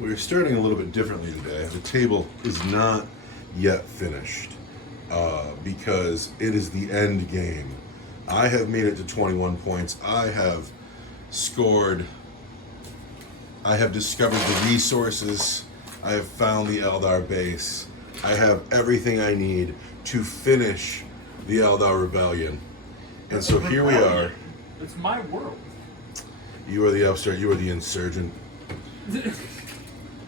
We're starting a little bit differently today. The table is not yet finished because it is the end game. I have made it to 21 points. I have discovered the resources. I have found the Eldar base. I have everything I need to finish the Eldar Rebellion. And so here we are. It's my world. You are the upstart, you are the insurgent.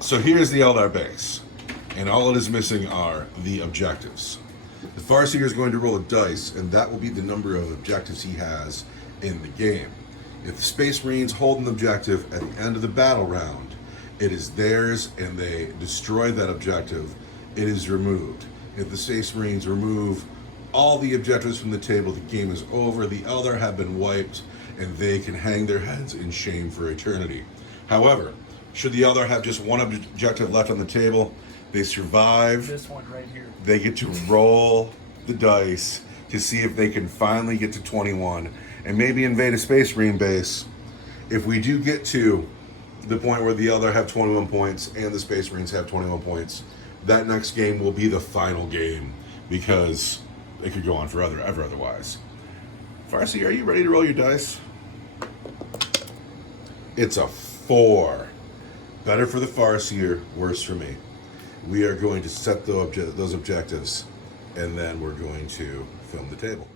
So here's the Eldar base. And all it is missing are the objectives. The Farseer is going to roll a dice, and that will be the number of objectives he has in the game. If the Space Marines hold an objective at the end of the battle round, it is theirs and they destroy that objective, it is removed. If the Space Marines remove all the objectives from the table, the game is over. The Eldar have been wiped and they can hang their heads in shame for eternity. However, should the Eldar have just one objective left on the table, they survive. This one right here. They get to roll the dice to see if they can finally get to 21 and maybe invade a Space Marine base. If we do get to the point where the Eldar have 21 points and the Space Marines have 21 points, that next game will be the final game because it could go on forever otherwise. Farsi, are you ready to roll your dice? It's a 4. Better for the Farseer, worse for me. We are going to set those objectives, and then we're going to film the table.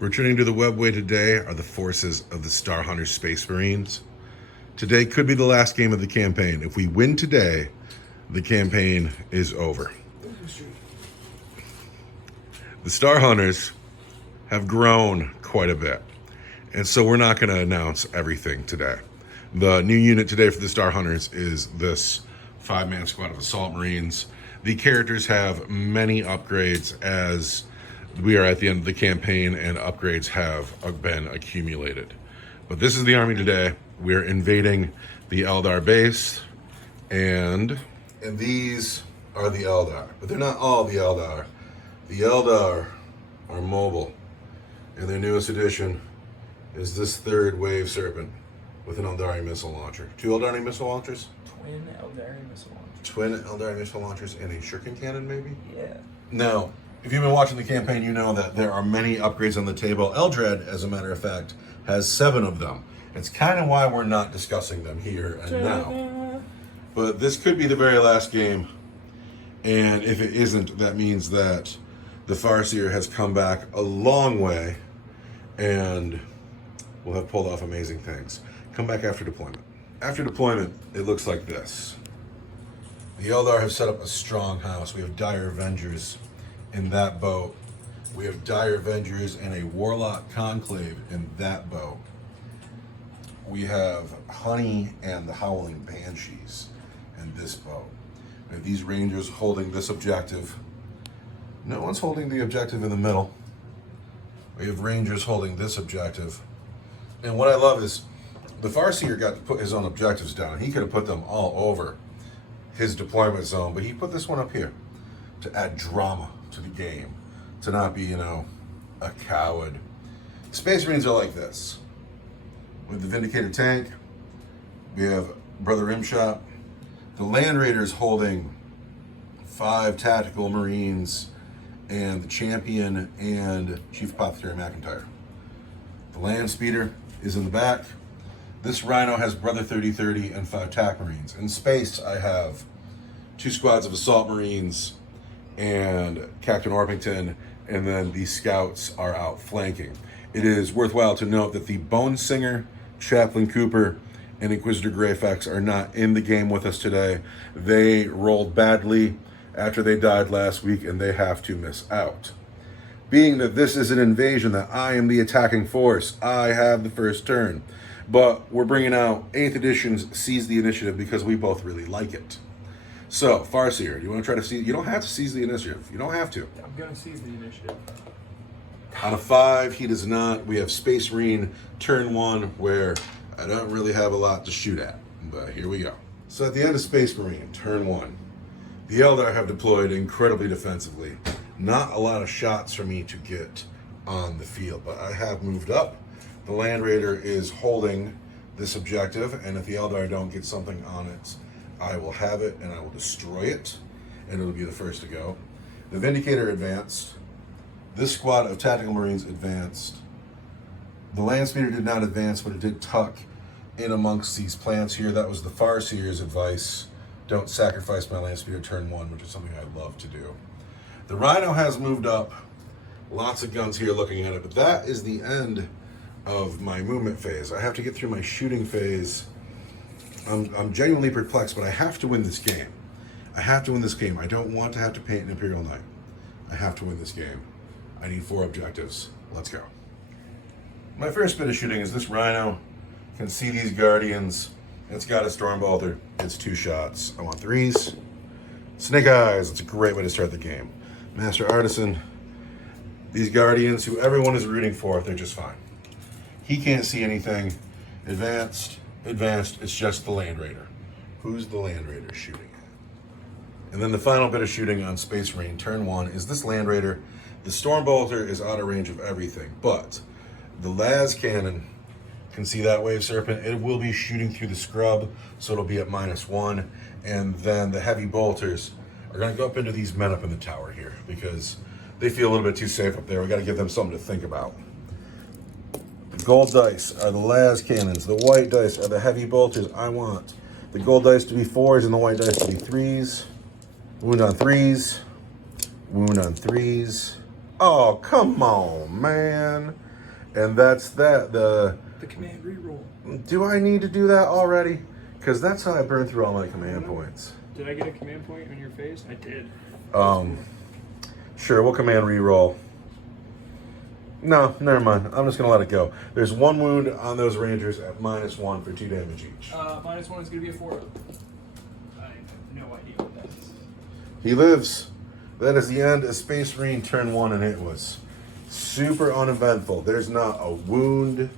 Returning to the webway today are the forces of the Star Hunter Space Marines. Today could be the last game of the campaign. If we win today, the campaign is over. The Star Hunters have grown quite a bit, and so we're not going to announce everything today. The new unit today for the Star Hunters is this 5-man squad of Assault Marines. The characters have many upgrades as we are at the end of the campaign and upgrades have been accumulated. But this is the army today. We're invading the Eldar base, and these are the Eldar. But they're not all the Eldar. The Eldar are mobile, and their newest addition is this 3rd wave Serpent with an Eldari missile launcher. 2 Eldari missile launchers? Twin Eldari missile launchers. Twin Eldari missile launchers and a shuriken cannon, maybe? Yeah. Now, if you've been watching the campaign, you know that there are many upgrades on the table. Eldred, as a matter of fact, has 7 of them. It's kind of why we're not discussing them here and now. But this could be the very last game. And if it isn't, that means that the Farseer has come back a long way and will have pulled off amazing things. Come back after deployment. After deployment, it looks like this. The Eldar have set up a strong house. We have Dire Avengers in that boat. We have Dire Avengers and a Warlock Conclave in that boat. We have Honey and the Howling Banshees in this boat. We have these Rangers holding this objective. No one's holding the objective in the middle. We have Rangers holding this objective. And what I love is the Farseer got to put his own objectives down. He could have put them all over his deployment zone, but he put this one up here to add drama to the game, to not be, a coward. Space Marines are like this. With the Vindicator tank, we have Brother Rimshot, The Land Raider is holding 5 Tactical Marines and the Champion and Chief Apothecary McIntyre. The Land Speeder is in the back. This Rhino has Brother 3030 and 5 TAC Marines. In space, I have 2 squads of Assault Marines and Captain Orpington, and then the Scouts are out flanking. It is worthwhile to note that the Bone Singer, Chaplain Cooper, and Inquisitor Greyfax are not in the game with us today. They rolled badly after they died last week, and they have to miss out. Being that this is an invasion, that I am the attacking force, I have the first turn. But we're bringing out 8th edition's Seize the Initiative because we both really like it. So, Farseer, you want to try to seize? You don't have to seize the initiative. You don't have to. I'm going to seize the initiative. On a 5, he does not. We have Space Marine turn 1, where I don't really have a lot to shoot at. But here we go. So at the end of Space Marine, turn 1, the Eldar have deployed incredibly defensively. Not a lot of shots for me to get on the field, but I have moved up. The Land Raider is holding this objective, and if the Eldar don't get something on it, I will have it and I will destroy it, and it'll be the first to go. The Vindicator advanced. This squad of Tactical Marines advanced. The Land Speeder did not advance, but it did tuck in amongst these plants here. That was the Farseer's advice. Don't sacrifice my Land Speeder turn 1, which is something I love to do. The Rhino has moved up. Lots of guns here looking at it, but that is the end of my movement phase. I have to get through my shooting phase. I'm genuinely perplexed, but I have to win this game. I have to win this game. I don't want to have to paint an Imperial Knight. I have to win this game. I need 4 objectives. Let's go. My first bit of shooting is this Rhino can see these Guardians. It's got a Stormbolter. It's 2 shots. I want 3s. Snake Eyes. It's a great way to start the game. Master Artisan. These Guardians, who everyone is rooting for, they're just fine. He can't see anything. Advanced. It's just the Land Raider. Who's the Land Raider shooting at? And then the final bit of shooting on Space Marine, turn 1, is this Land Raider. The Stormbolter is out of range of everything, but the Las Cannon can see that Wave Serpent. It will be shooting through the scrub, so it'll be at -1. And then the Heavy Bolters are going to go up into these men up in the tower here because they feel a little bit too safe up there. We got to give them something to think about. The gold dice are the Las Cannons. The white dice are the Heavy Bolters. I want the gold dice to be 4s and the white dice to be 3s. Wound on 3s. Wound on 3s. Oh, come on, man. And that's that. The command reroll. Do I need to do that already? Because that's how I burn through all my command points. Did I get a command point on your phase? I did. Sure, we'll command reroll. No, never mind. I'm just going to let it go. There's 1 wound on those Rangers at -1 for 2 damage each. -1 is going to be a 4. I have no idea what that is. He lives. That is the end of Space Marine turn 1, and it was super uneventful. There's not a wound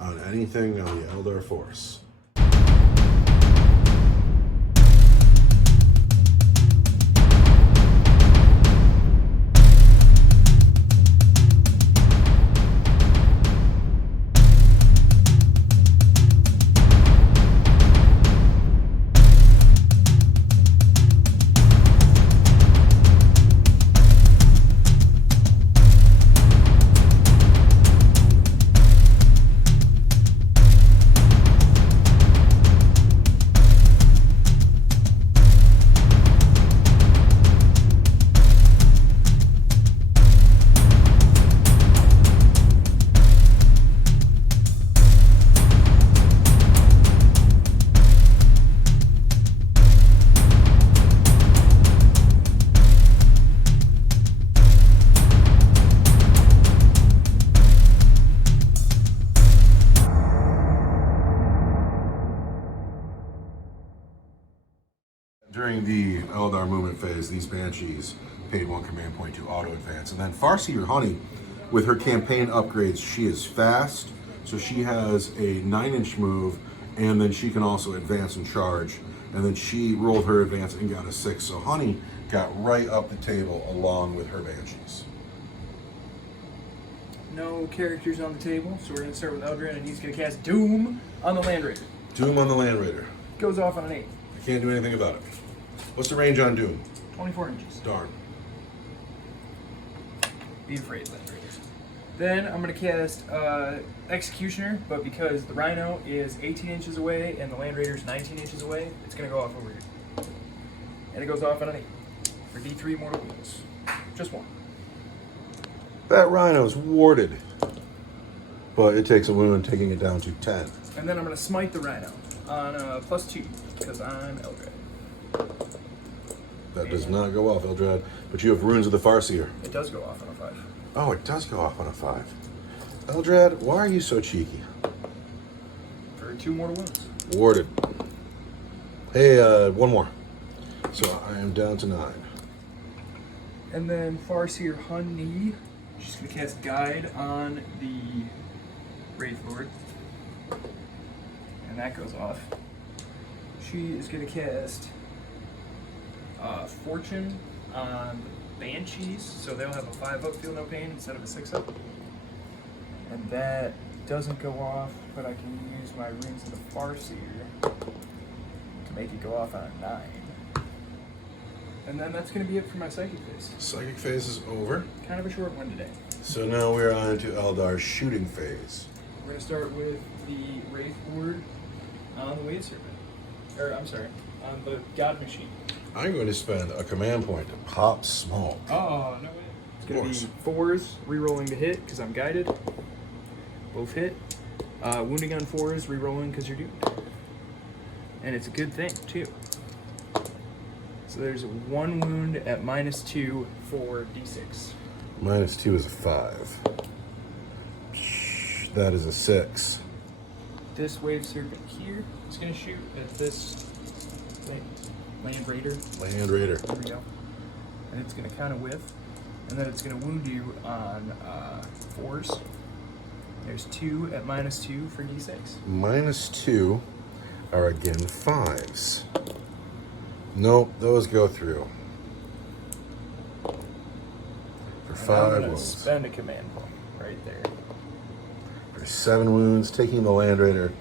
on anything on the Eldar force. During the Eldar movement phase, these Banshees paid 1 command point to auto advance. And then Farseer Honey, with her campaign upgrades, she is fast, so she has a 9-inch move, and then she can also advance and charge. And then she rolled her advance and got a 6, so Honey got right up the table along with her Banshees. No characters on the table, so we're going to start with Eldrin, and he's going to cast Doom on the Land Raider. Doom on the Land Raider. Goes off on an 8. I can't do anything about it. What's the range on Doom? 24 inches. Darn. Be afraid, Land Raider. Then I'm going to cast Executioner, but because the Rhino is 18 inches away and the Land Raider is 19 inches away, it's going to go off over here. And it goes off on an 8 for D3 mortal wounds. Just one. That Rhino's warded, but it takes a wound, taking it down to 10. And then I'm going to smite the Rhino on +2 because I'm Eldar. That does not go off, Eldrad, but you have Runes of the Farseer. It does go off on a 5. Oh, it does go off on a 5. Eldrad, why are you so cheeky? For 2 mortal wounds. Warded. Hey, one more. So I am down to 9. And then Farseer Honey, she's going to cast Guide on the Wraith Lord. And that goes off. She is going to cast Fortune on the Banshees, so they'll have a 5-up feel no pain instead of a 6-up. And that doesn't go off, but I can use my Runes of the Farseer to make it go off on a 9. And then that's going to be it for my Psychic phase. Psychic phase is over. Kind of a short one today. So now we're on to Eldar's shooting phase. We're going to start with the Wraith Lord on the Wave Serpent. Or, I'm sorry, on the God Machine. I'm going to spend a command point to pop smoke. Oh, no way. It's going to be 4s, re-rolling to hit because I'm guided. Both hit. Wounding on 4s, re-rolling because you're doomed. And it's a good thing, too. So there's 1 wound at -2 for D6. -2 is a 5. That is a 6. This Wave Serpent here is going to shoot at this Land Raider. Land Raider. There we go. And it's going to kind of whiff. And then it's going to wound you on 4s. There's 2 at -2 for D6. -2 are again 5s. Nope, those go through. For 5 I'm going to wounds. spend a command point right there. For 7 wounds, taking the Land Raider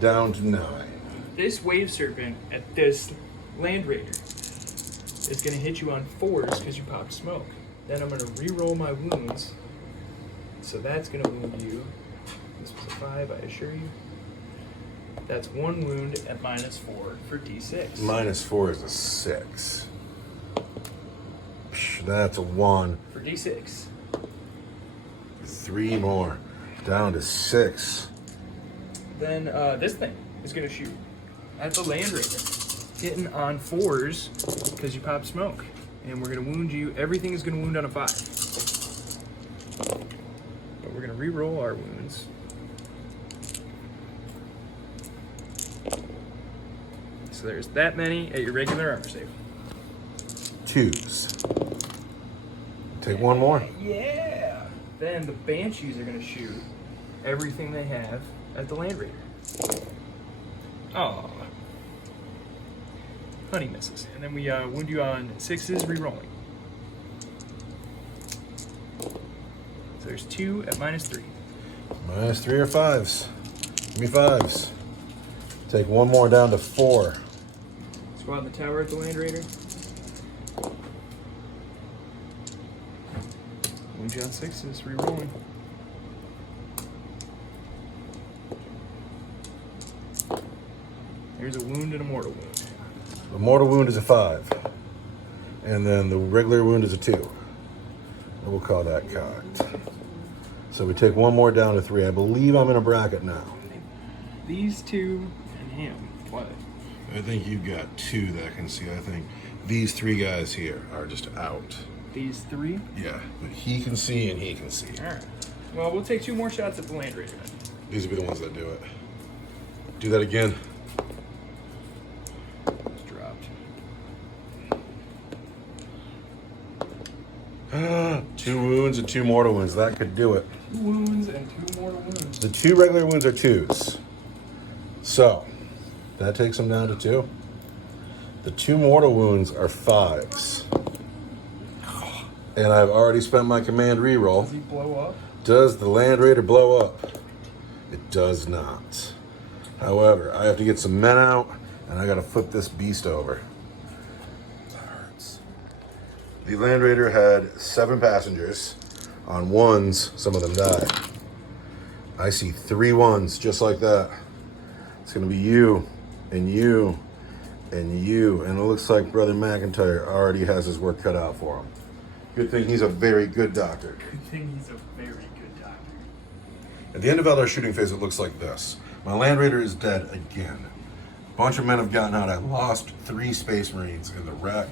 down to 9. This Wave Serpent at this Land Raider is going to hit you on 4s because you popped smoke. Then I'm going to re-roll my wounds. So that's going to wound you. This was a 5, I assure you. That's 1 wound at -4 for D6. -4 is a 6. That's a 1. For D6. 3 more. Down to 6. Then this thing is going to shoot at the Land Raider. Hitting on 4s because you popped smoke. And we're going to wound you. Everything is going to wound on a 5. But we're going to re-roll our wounds. So there's that many at your regular armor save. 2s. Take 1 more. Yeah! Then the Banshees are going to shoot everything they have at the Land Raider. Oh. Honey misses. And then we wound you on 6s, re-rolling. So there's 2 at -3. -3 or 5s. Give me 5s. Take 1 more down to 4. Squad in the tower at the Land Raider. Wound you on 6s, re-rolling. There's a wound and a mortal wound. The mortal wound is a 5. And then the regular wound is a 2. And we'll call that cocked. So we take 1 more down to 3. I believe I'm in a bracket now. These 2 and him. What? I think you've got 2 that I can see. I think these 3 guys here are just out. These 3? Yeah, but he can see and he can see. Alright. Well, we'll take 2 more shots at the Land Raider then. These will be the ones that do it. Do that again. Just dropped. 2 wounds and 2 mortal wounds. That could do it. 2 wounds and 2 mortal wounds. The 2 regular wounds are 2s. So, that takes them down to 2. The 2 mortal wounds are 5s. And I've already spent my command reroll. Does he blow up? Does the Land Raider blow up? It does not. However, I have to get some men out And I gotta flip this beast over. That hurts. The Land Raider had 7 passengers. On 1s, some of them died. I see 3 1s just like that. It's gonna be you, and you, and you. And it looks like Brother McIntyre already has his work cut out for him. Good thing he's a very good doctor. Good thing he's a very good doctor. At the end of Eldar shooting phase, it looks like this. My Land Raider is dead again. A bunch of men have gotten out. I lost 3 Space Marines in the wreck.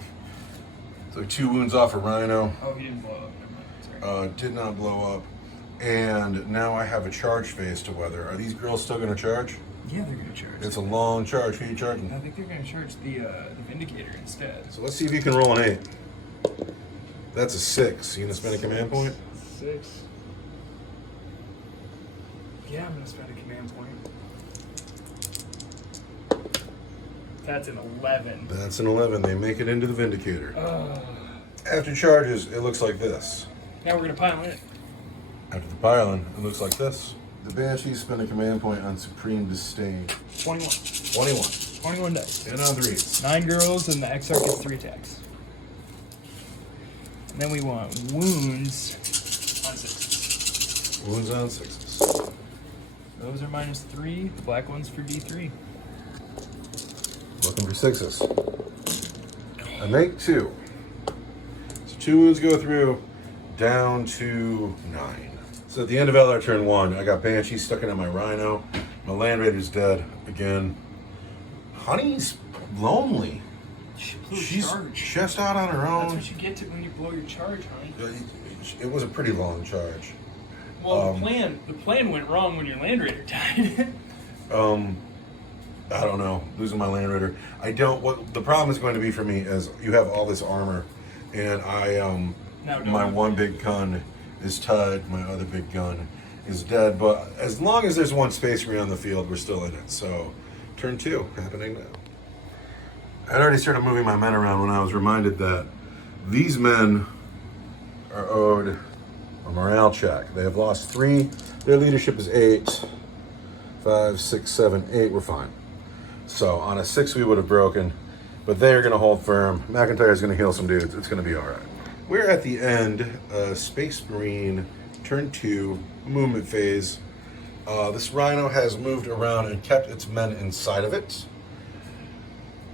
So 2 wounds off a Rhino. Oh, he didn't blow up. Never mind. Sorry. Did not blow up. And now I have a charge phase to weather. Are these girls still going to charge? Yeah, they're going to charge. It's a long charge. Who are you charging? I think they're going to charge the Vindicator instead. So let's see if you can roll an 8. That's a 6. You going to spend a command point? 6. Yeah, I'm going to spend a command point. That's an 11. That's an 11. They make it into the Vindicator. After charges, it looks like this. Now we're going to pile in. After the piling, it looks like this. The Banshees spend a command point on Supreme Disdain. 21. 21. 21 dice. And on 3s. 9 girls, and the Exarch gets 3 attacks. And then we want wounds on 6s. Wounds on 6s. Those are -3. The black one's for D3. Looking for 6s. I make 2. So 2 wounds go through, down to 9. So at the end of Eldar turn 1, I got Banshee stuck into my Rhino. My Land Raider's dead again. Honey's lonely. She blew She's charge. just out on her own. That's what you get to when you blow your charge, honey. It was a pretty long charge. Well, the plan went wrong when your Land Raider died. I don't know. Losing my Land Raider. What the problem is going to be for me is you have all this armor, and my one big gun is tied. My other big gun is dead. But as long as there's 1 Space Marine on the field, we're still in it. So, turn 2 happening now. I already started moving my men around when I was reminded that these men are owed a morale check. They have lost 3. Their leadership is 8. 5, 6, 7, 8. We're fine. So on a 6 we would have broken, but they are going to hold firm. McIntyre is going to heal some dudes. It's going to be all right. We're at the end. Space Marine, turn 2, movement phase. This Rhino has moved around and kept its men inside of it.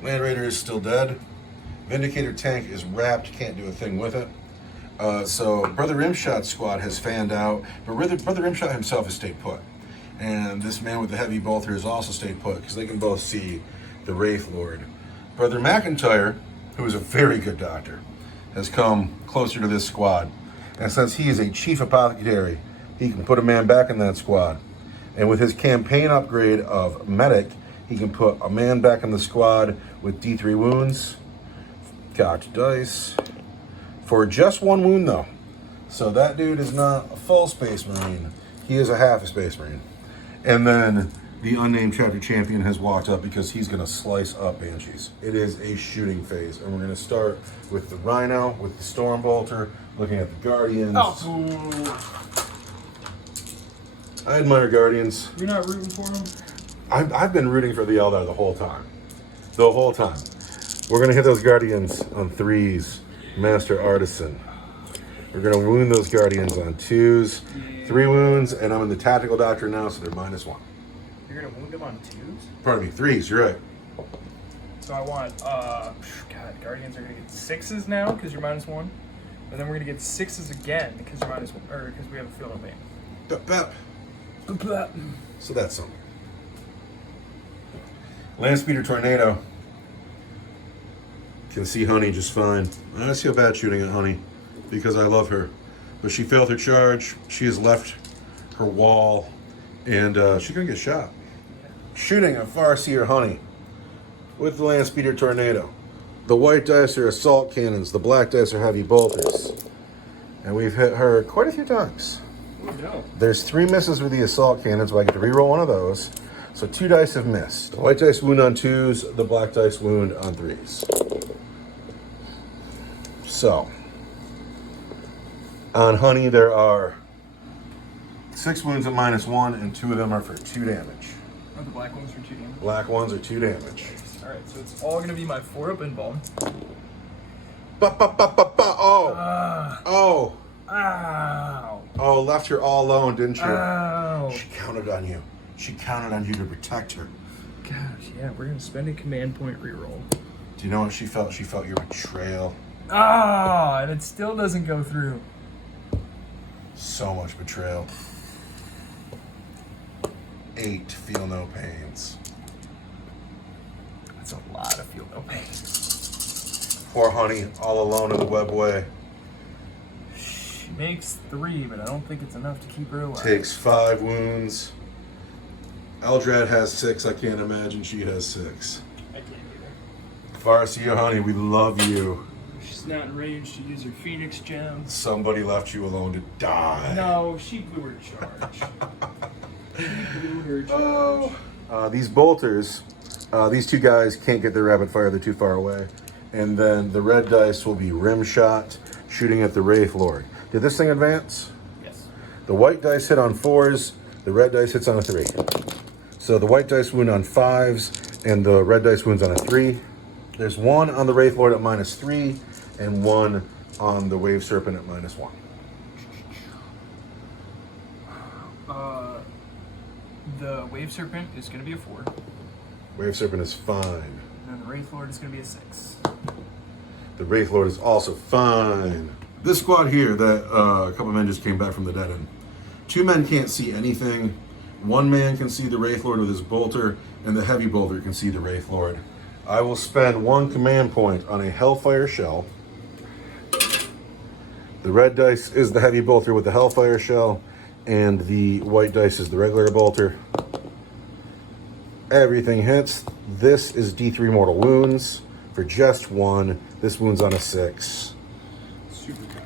Land Raider is still dead. Vindicator tank is wrapped, can't do a thing with it. So Brother Rimshot's squad has fanned out, but Brother Rimshot himself has stayed put. And this man with the heavy bolter has also stayed put because they can both see the Wraith Lord. Brother McIntyre, who is a very good doctor, has come closer to this squad. And since he is a chief apothecary, he can put a man back in that squad. And with his campaign upgrade of medic, he can put a man back in the squad with D3 wounds. Got dice. For just 1 wound though. So that dude is not a full Space Marine. He is a half a Space Marine. And then the unnamed chapter champion has walked up because he's going to slice up Banshees. It is a shooting phase, and we're going to start with the Rhino, with the Storm Bolter, looking at the Guardians. Oh. I admire Guardians. You're not rooting for him? I've been rooting for the Eldar the whole time. The whole time. We're going to hit those Guardians on 3s. Master Artisan. We're going to wound those Guardians on 2s. 3 wounds, and I'm in the Tactical Doctrine now, so they're -1. You're going to wound them on 2s? Pardon me, 3s, you're right. So I want, God, Guardians are going to get 6s now because you're -1. And then we're going to get 6s again because you're -1, or because we have a field of aim. So that's something. Landspeeder Tornado. Can see Honey just fine. I don't feel bad shooting at Honey because I love her. But she failed her charge. She has left her wall, and she's going to get shot. Shooting a Farseer Honey with the Landspeeder Tornado. The white dice are assault cannons. The black dice are heavy bolters. And we've hit her quite a few times. Oh, no. There's 3 misses with the assault cannons, but I get to reroll 1 of those. So 2 dice have missed. The white dice wound on 2s. The black dice wound on 3s. So, on Honey, there are 6 wounds at -1, and 2 of them are for 2 damage. Oh, the black ones for 2 damage? Black ones are 2 damage. Alright, so it's all gonna be my 4-up invuln. Oh! Oh! Ow! Oh, left her all alone, didn't you? Ow! She counted on you. She counted on you to protect her. Gosh, yeah, we're gonna spend a command point reroll. Do you know what she felt? She felt your betrayal. Ah, and it still doesn't go through. So much betrayal. 8, feel no pains. That's a lot of feel no pain. Poor honey, all alone in the webway. She makes 3, but I don't think it's enough to keep her alive. Takes 5 wounds. Eldrad has 6. I can't imagine she has 6. I can't either. Farcia, honey, we love you. She's not in range to use her Phoenix gem. Somebody left you alone to die. No, she blew her charge. She blew her charge. These bolters, these 2 guys can't get their rapid fire. They're too far away. And then the red dice will be rim shot, shooting at the Wraith Lord. Did this thing advance? Yes. The white dice hit on 4s. The red dice hits on a 3. So the white dice wound on 5s, and the red dice wounds on a 3. There's 1 on the Wraith Lord at -3, and 1 on the Wave Serpent at -1. The Wave Serpent is going to be a 4. Wave Serpent is fine. And then the Wraith Lord is going to be a 6. The Wraith Lord is also fine. This squad here, that a couple men just came back from the dead end. 2 men can't see anything. 1 man can see the Wraith Lord with his bolter, and the heavy bolter can see the Wraith Lord. I will spend 1 command point on a Hellfire Shell. The red dice is the heavy bolter with the Hellfire Shell, and the white dice is the regular bolter. Everything hits. This is D3 mortal wounds for just 1. This wound's on a 6. Super good.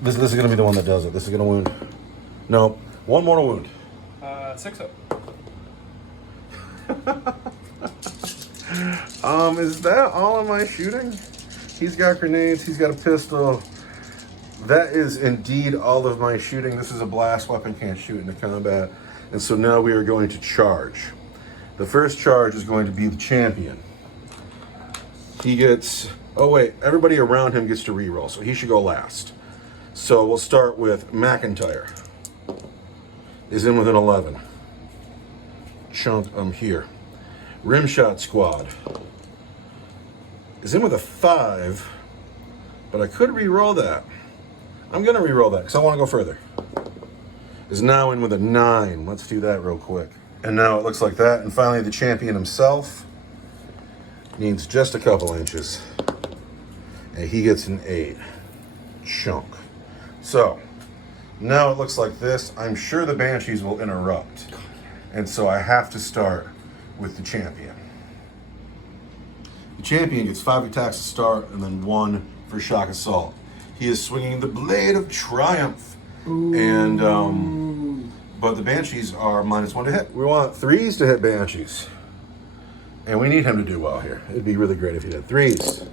This is going to be the one that does it. This is going to wound. No, 1 mortal wound. 6-up. Is that all of my shooting? He's got grenades. He's got a pistol. That is indeed all of my shooting. This is a blast weapon, can't shoot into combat. And so now we are going to charge. The first charge is going to be the champion. He gets, oh wait, everybody around him gets to reroll, so he should go last. So we'll start with McIntyre. Is in with an 11. Chunk, I'm here. Rimshot Squad is in with a 5, but I could re-roll that. I'm gonna re-roll that because I want to go further. Is now in with a 9. Let's do that real quick. And now it looks like that. And finally, the champion himself needs just a couple inches, and he gets an 8. Chunk. So now it looks like this. I'm sure the Banshees will interrupt, and so I have to start with the champion. The champion gets 5 attacks to start, and then 1 for shock assault. He is swinging the Blade of Triumph. Ooh. And but the Banshees are -1 to hit. We want 3s to hit Banshees, and we need him to do well here. It'd be really great if he did 3s.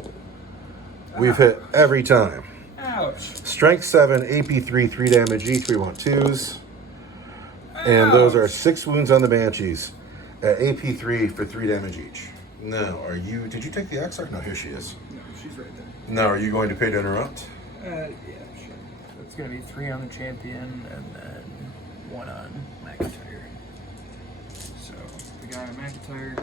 We've hit every time. Ouch. Strength 7, AP 3, 3 damage each. We want 2s. And those are 6 wounds on the Banshees at AP 3 for 3 damage each. Now, did you take the Exarch? No, here she is. No, she's right there. Now, are you going to pay to interrupt? Yeah, sure. So it's going to be 3 on the champion and then 1 on McIntyre. So the guy on McIntyre,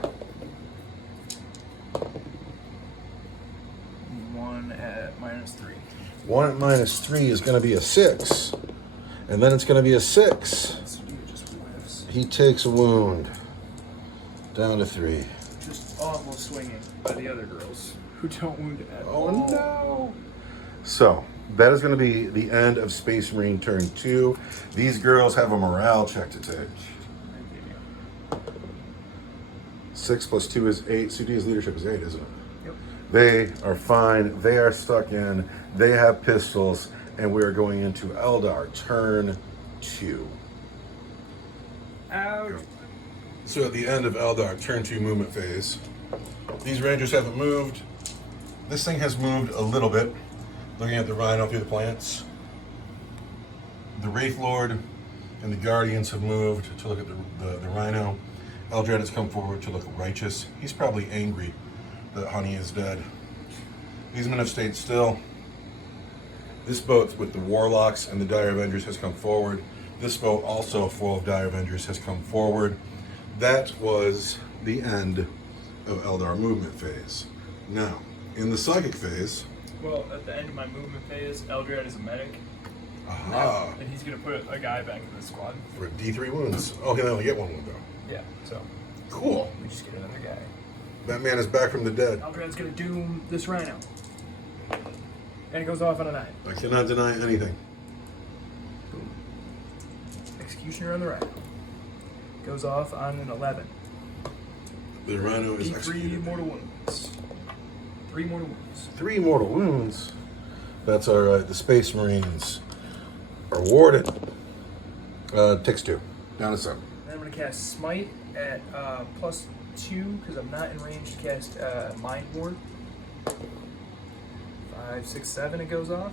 1 at -3. 1 at -3 is going to be a 6. And then it's going to be a 6. Just whiffs. He takes a wound. Down to 3. Just awful swinging by the other girls who don't wound at all. Oh no! So, that is going to be the end of Space Marine turn 2. These girls have a morale check to take. 6 plus 2 is 8. Sudia's leadership is 8, isn't it? Yep. They are fine. They are stuck in. They have pistols. And we are going into Eldar turn 2. Ouch. So at the end of Eldar turn 2 movement phase, these Rangers haven't moved. This thing has moved a little bit. Looking at the Rhino through the plants. The Wraith Lord and the Guardians have moved to look at the Rhino. Eldred has come forward to look righteous. He's probably angry that Honey is dead. These men have stayed still. This boat with the Warlocks and the Dire Avengers has come forward. This boat, also full of Dire Avengers, has come forward. That was the end of Eldar movement phase. Now, in the psychic phase... Well, at the end of my movement phase, Eldred is a medic. Aha! And he's going to put a guy back in the squad. For D3 wounds. Oh, he only get one wound, though. Yeah, so... Cool. We just get another guy. That man is back from the dead. Eldred's going to doom this rhino. And it goes off on a 9. I cannot deny anything. Boom. Executioner on the rhino. Goes off on an 11. The rhino is D3 executed. mortal wounds. 3 mortal wounds. 3 mortal wounds. That's all right. The Space Marines are warded. Takes 2. Down to 7. Then I'm going to cast Smite at +2 because I'm not in range to cast Mind Ward. 5, 6, 7 it goes off.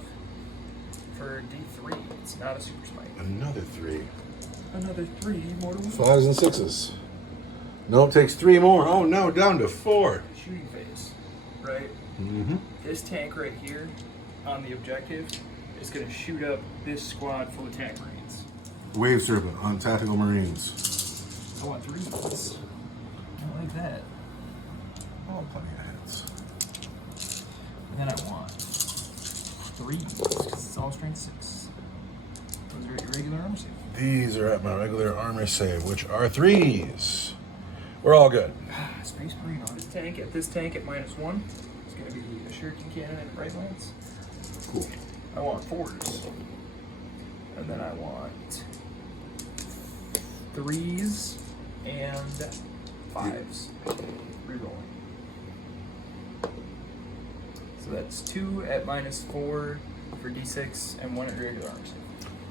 For D3, it's not a super smite. Another 3. Another 3 mortal wounds. 5s and 6s. Nope, takes 3 more. Oh no, down to 4. Shooting phase, right? Mm-hmm. This tank right here on the objective is going to shoot up this squad full of tank marines. Wave Serpent on Tactical Marines. I want 3s. I like that. Oh, plenty of hits. And then I want 3s because it's all strength 6. Those are irregular armor save. These are at my regular armor save, which are 3s. We're all good. Space Marine on this tank. At this tank at -1, it's going to be a Shuriken Cannon and a Bright Lance. Cool. I want 4s. And then I want 3s and 5s. Rerolling. So that's 2 at -4 for D6 and 1 at regular armor save.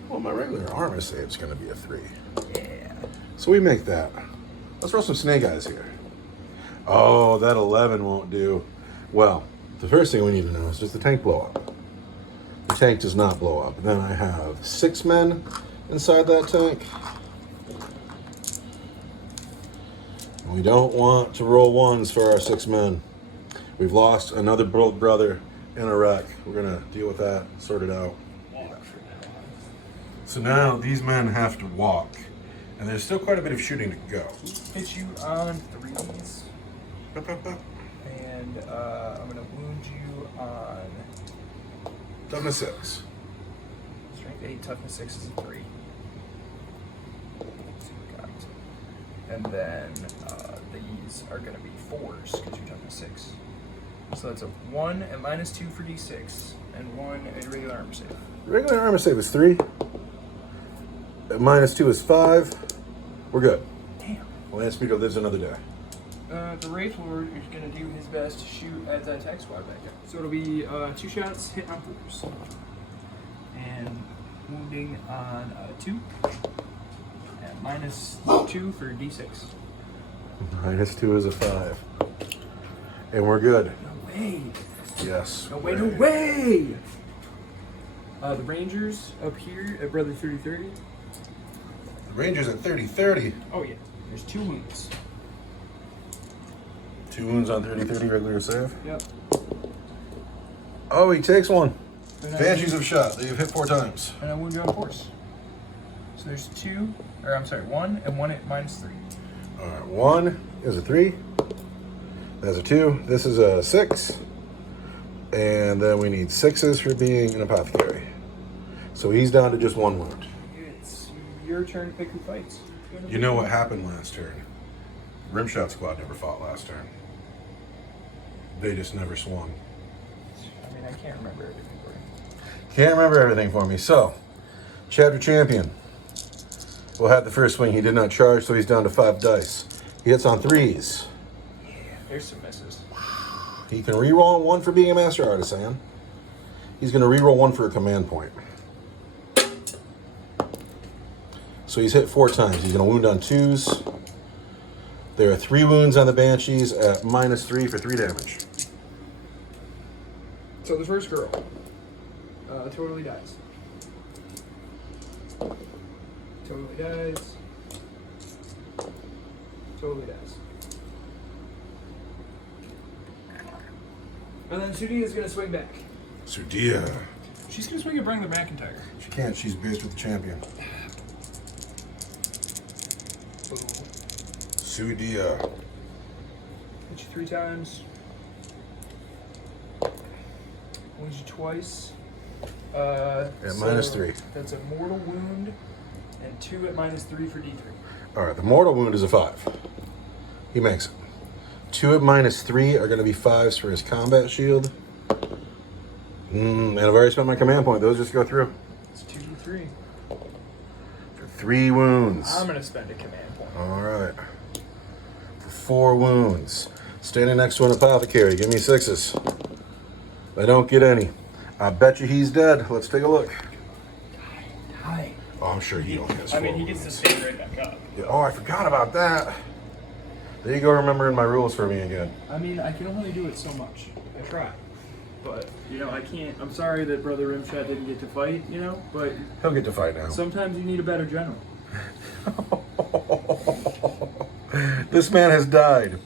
Well, my regular armor save is going to be a 3. Yeah. So we make that. Let's roll some snake eyes here. Oh, that 11 won't do. Well, the first thing we need to know is, does the tank blow up? The tank does not blow up. Then I have 6 men inside that tank. We don't want to roll 1s for our 6 men. We've lost another brother in a wreck. We're going to deal with that, sort it out. So now these men have to walk, and there's still quite a bit of shooting to go. Hit you on 3s. And I'm going to wound you on Toughness 6. strength 8, toughness 6 is a 3. And then these are going to be 4s because you're toughness 6. So that's a 1 at -2 for D6 and 1 at regular armor save. Regular armor save is 3. At -2 is 5. We're good. Damn. Lance Speaker lives another day. The Wraith Lord is going to do his best to shoot at the attack squad back up. So it'll be 2 shots hit on 4s. And wounding on 2. At -2 for D6. -2 is a 5. And we're good. No way. Yes. No way, no way! The Rangers up here at Brother 3030. The Rangers at 30-30. Oh yeah, there's 2 wounds. 2 wounds on 30-30 regular save. Yep. Oh, he takes 1. And Banshees of shot. They've hit 4 times. I wound you on 4s. So there's 2, or I'm sorry, 1 and 1 at -3. All right, 1 is a 3. That's a 2. This is a 6. And then we need 6s for being an apothecary. So he's down to just 1 wound. It's your turn to pick who fights. You know what happened last turn? Rimshot Squad never fought last turn. They just never swung. I mean, I can't remember everything for you. Can't remember everything for me. So, Chapter Champion will have the first swing. He did not charge, so he's down to 5 dice. He hits on 3s. Yeah, there's some misses. He can reroll 1 for being a Master Artisan. He's going to reroll 1 for a command point. So he's hit 4 times. He's going to wound on 2s. There are 3 wounds on the Banshees at -3 for 3 damage. So the first girl totally dies. Totally dies. Totally does. And then Sudi is going to swing back. Sudia. She's going to swing at Bring the McIntyre. She can't. She's based with the champion. Boom. Sudia. Hit you 3 times. Wounds you twice. At -3. That's a mortal wound, and 2 at -3 for D3. All right, the mortal wound is a 5. He makes it. 2 at -3 are going to be 5s for his combat shield. And I've already spent my command point. Those just go through. It's 2D3. For 3 wounds. I'm going to spend a command point. All right. For 4 wounds. Standing next to an apothecary. Give me 6s. I don't get any. I bet you he's dead. Let's take a look. Die. Oh, I'm sure he only has 4 I mean, he gets to wounds. stand right back up. Yeah, oh, I forgot about that. There you go, remembering my rules for me again. I mean, I can only do it so much. I try. But, you know, I can't. I'm sorry that Brother Rimshot didn't get to fight, you know, but He'll get to fight now. sometimes you need a better general. This man has died,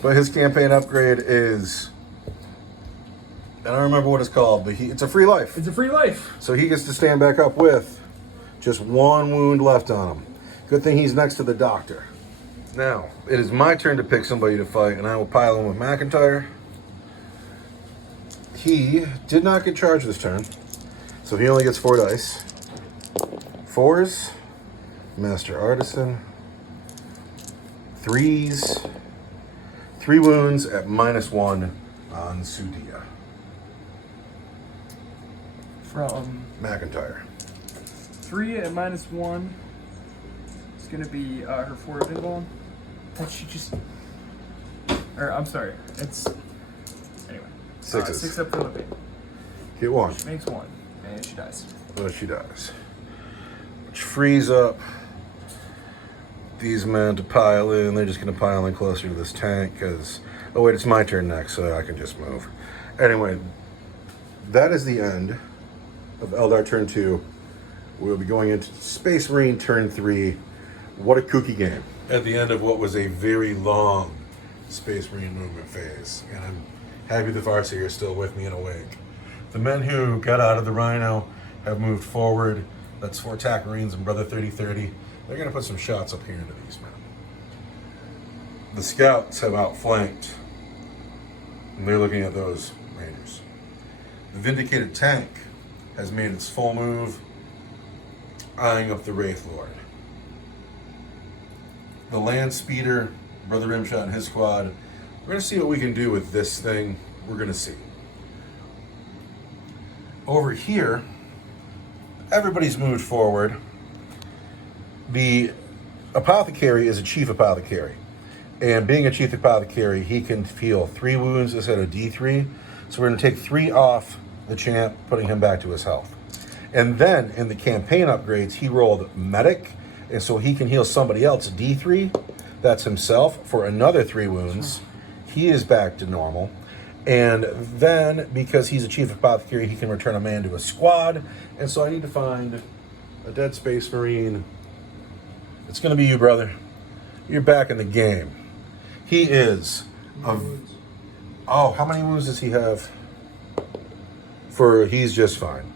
but his campaign upgrade is, I don't remember what it's called, but it's a free life. It's a free life. So he gets to stand back up with just 1 wound left on him. Good thing he's next to the doctor. Now, it is my turn to pick somebody to fight, and I will pile in with McIntyre. He did not get charged this turn, so he only gets 4 dice. 4s, Master Artisan, 3s, 3 wounds at -1 on Sudia. From McIntyre. 3 at -1. It's going to be her 4 of Invuln. But she just... Or, I'm sorry. It's... Anyway. 6s. 6 up for Living. Hit 1. She makes 1. And she dies. But she dies. Which frees up these men to pile in. They're just going to pile in closer to this tank because... Oh, wait, it's my turn next, so I can just move. Anyway, that is the end of Eldar turn 2. We'll be going into Space Marine turn 3. What a kooky game. At the end of what was a very long Space Marine movement phase. And I'm happy the Farseer is still with me and awake. The men who got out of the Rhino have moved forward. That's 4 attack Marines and Brother 3030. They're going to put some shots up here into these men. The scouts have outflanked. And they're looking at those Rangers. The Vindicated tank has made its full move, eyeing up the Wraith Lord. The Land Speeder, Brother Rimshot and his squad, we're going to see what we can do with this thing. We're going to see. Over here, everybody's moved forward. The Apothecary is a Chief Apothecary. And being a Chief Apothecary, he can feel 3 wounds instead of D3. So we're going to take 3 off the champ, putting him back to his health. And then in the campaign upgrades, he rolled Medic, and so he can heal somebody else D3. That's himself for another 3 wounds. He is back to normal. And then, because he's a Chief Apothecary, he can return a man to a squad. And so I need to find a dead Space Marine. It's going to be you, brother. You're back in the game. He is... Oh, how many wounds does he have? He's just fine.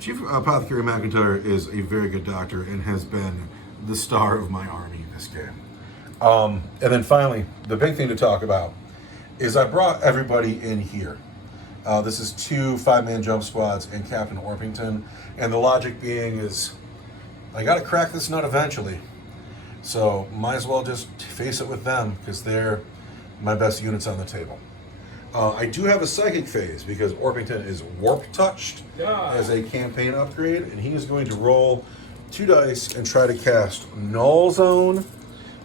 Chief Apothecary McIntyre is a very good doctor and has been the star of my army in this game. And then finally, the big thing to talk about is I brought everybody in here. This is 2 5-man jump squads and Captain Orpington. And the logic being is, I got to crack this nut eventually. So might as well just face it with them because they're my best units on the table. I do have a psychic phase because Orpington is warp touched as a campaign upgrade, and he is going to roll 2 dice and try to cast Null Zone,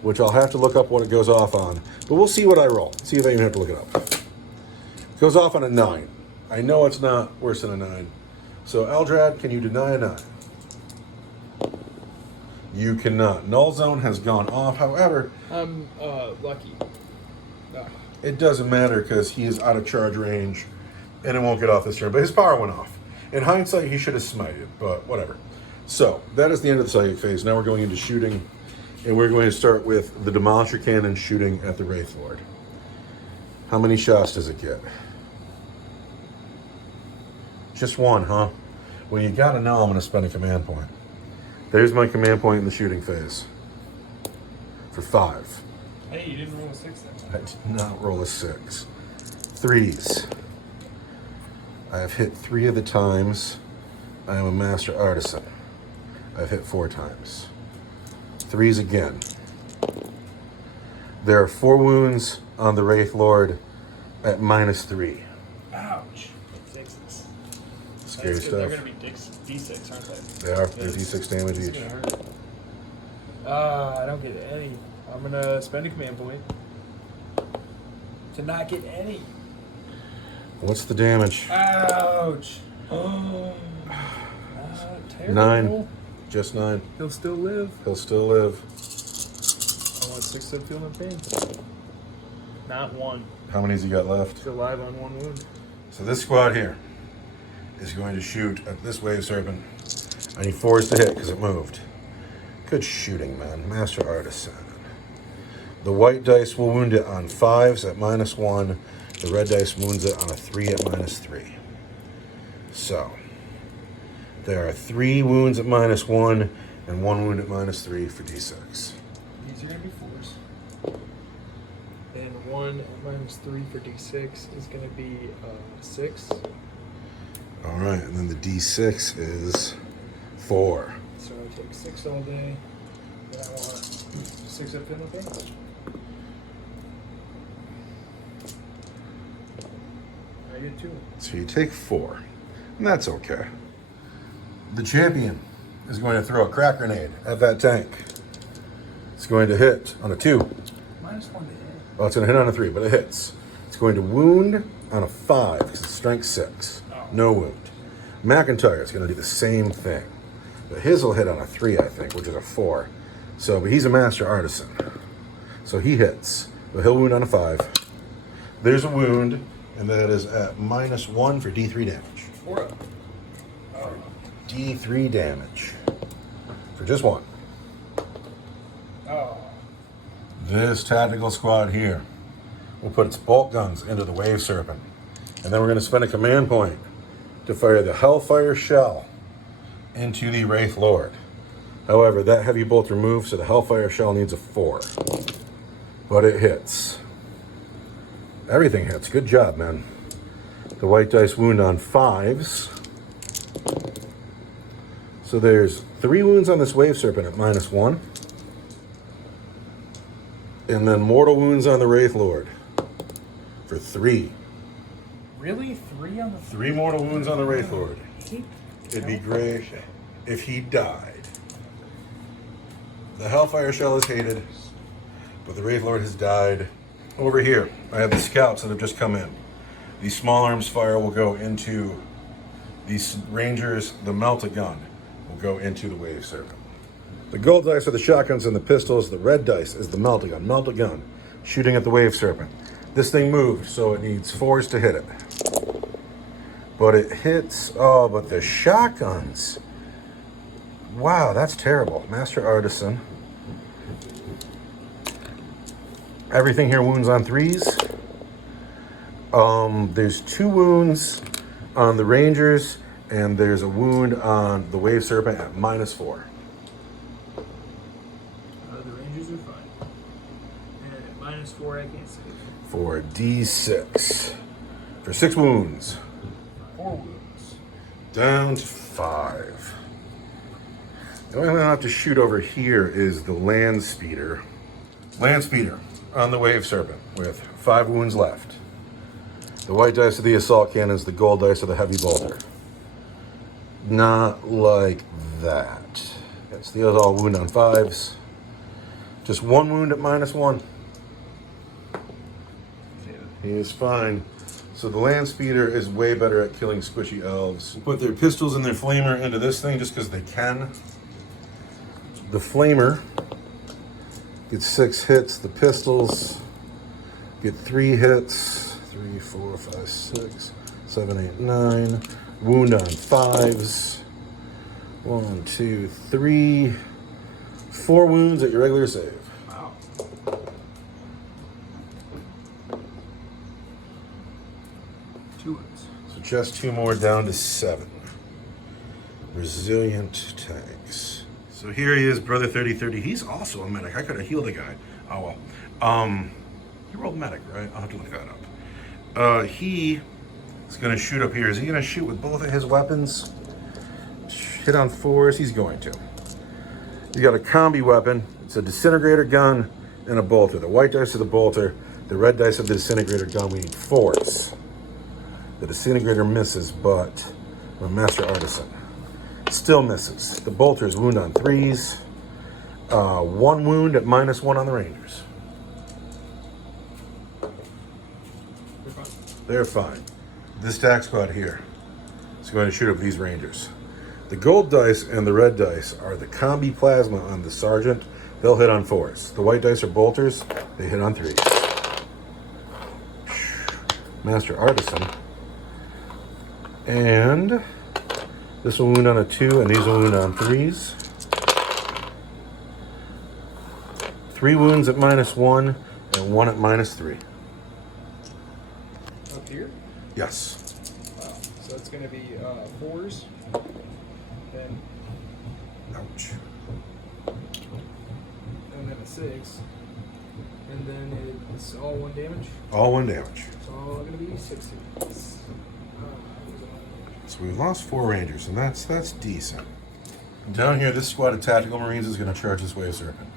which I'll have to look up what it goes off on. But we'll see what I roll. See if I even have to look it up. It goes off on a 9. I know it's not worse than a 9. So Eldrad, can you deny a 9? You cannot. Null Zone has gone off. However, I'm lucky. it doesn't matter because he is out of charge range and it won't get off this turn. But his power went off. In hindsight, he should have smited, but whatever. So that is the end of the psychic phase. Now we're going into shooting. And we're going to start with the Demolisher Cannon shooting at the Wraith Lord. How many shots does it get? Just one, huh? Well, you gotta know I'm gonna spend a command point. There's my command point in the shooting phase. For 5. Hey, you didn't roll a 6 then. I did not roll a 6. 3s. I have hit 3 of the times. I am a Master Artisan. I've hit 4 times. 3s again. There are 4 wounds on the Wraith Lord at -3. Ouch. 6s. Scary That's stuff. good. They're going to be D6, aren't they? They are. They're D6 damage It's each. gonna hurt. I don't get any. I'm going to spend a command point to not get any. What's the damage? Ouch. Oh. Terrible. 9. Just 9. He'll still live. He'll still live. I want 6 to feel no pain. Not 1. How many's he got left? He's alive on 1 wound. So this squad here is going to shoot at this Wave Serpent. I need 4s to hit because it moved. Good shooting, man. Master Artisan. The white dice will wound it on 5s at -1. The red dice wounds it on a 3 at -3. So, there are 3 wounds at -1 and 1 wound at -3 for D6. These are going to be 4s. And 1 at -3 for D6 is going to be 6. All right, and then the D6 is 4. So I take 6 all day. Then I want 6 at feel no pain. I get 2. So you take 4, and that's okay. The champion is going to throw a crack grenade at that tank. It's going to hit on a 2. -1 to hit. Well, it's going to hit on a 3, but it hits. It's going to wound on a 5 because it's strength 6. No wound. McIntyre is going to do the same thing. But his will hit on a 3, I think, which is a 4. So, but he's a Master Artisan. So he hits. But he'll wound on a 5. There's a wound, and that is at -1 for D3 damage. 4 up. D3 damage. For just 1. Oh. This tactical squad here will put its bolt guns into the Wave Serpent. And then we're going to spend a command point to fire the Hellfire Shell into the Wraith Lord. However, that heavy bolt removed, so the Hellfire Shell needs a 4. But it hits. Everything hits. Good job, man. The white dice wound on 5s. So there's 3 wounds on this Wave Serpent at -1. And then mortal wounds on the Wraith Lord for 3. Really? 3 on the 3 mortal wounds on the Wraith Lord. It'd be great if he died. The Hellfire Shell is hated, but the Wraith Lord has died. Over here, I have the scouts that have just come in. The small arms fire will go into these Rangers. The melt-a-gun will go into the Wave Serpent. The gold dice are the shotguns and the pistols. The red dice is the melt-a-gun. Melt-a-gun, shooting at the Wave Serpent. This thing moved, so it needs 4s to hit it. But it hits, oh, but the shotguns. Wow, that's terrible. Master Artisan. Everything here wounds on 3s. There's 2 wounds on the Rangers, and there's a wound on the Wave Serpent at -4. The Rangers are fine. And at -4, I can't see it. For D6. For 6 wounds. 4 wounds. Down to 5. The only thing I'll have to shoot over here is the Land Speeder. Land Speeder on the Wave Serpent with 5 wounds left. The white dice of the assault cannons, the gold dice of the heavy bolter. Not like that. It's the all wound on 5s. Just 1 wound at -1. He is fine. So the Land Speeder is way better at killing squishy elves. Put their pistols and their flamer into this thing just because they can. The flamer gets 6 hits. The pistols get 3 hits. 3, 4, 5, 6, 7, 8, 9. Wound on 5s. 1, 2, 3, 4 wounds at your regular save. Wow. Two wounds. So just 2 more down to 7. Resilient tanks. So here he is, Brother 3030. He's also a medic. I could have healed the guy. Oh well. He rolled medic, right? I'll have to look that up. He is going to shoot up here. Is he going to shoot with both of his weapons? Hit on 4s? He's going to. He's got a combi weapon. It's a disintegrator gun and a bolter. The white dice of the bolter, the red dice of the disintegrator gun. We need 4s. The disintegrator misses, but I'm a master artisan. Still misses. The bolter's wound on 3s. 1 wound at -1 on the Rangers. They're fine. This tac squad here is going to shoot up these Rangers. The gold dice and the red dice are the combi plasma on the sergeant. They'll hit on 4s. The white dice are bolters. They hit on 3s. Master artisan. And this will wound on a 2, and these will wound on 3s. 3 wounds at -1, and 1 at -3. Up here? Yes. Wow. So it's going to be 4s. Then. Ouch. And then a 6. And then it's all 1 damage. All 1 damage. It's all going to be 6 damage. So we've lost 4 Rangers, and that's decent. Down here, this squad of tactical Marines is going to charge this Wave Serpent.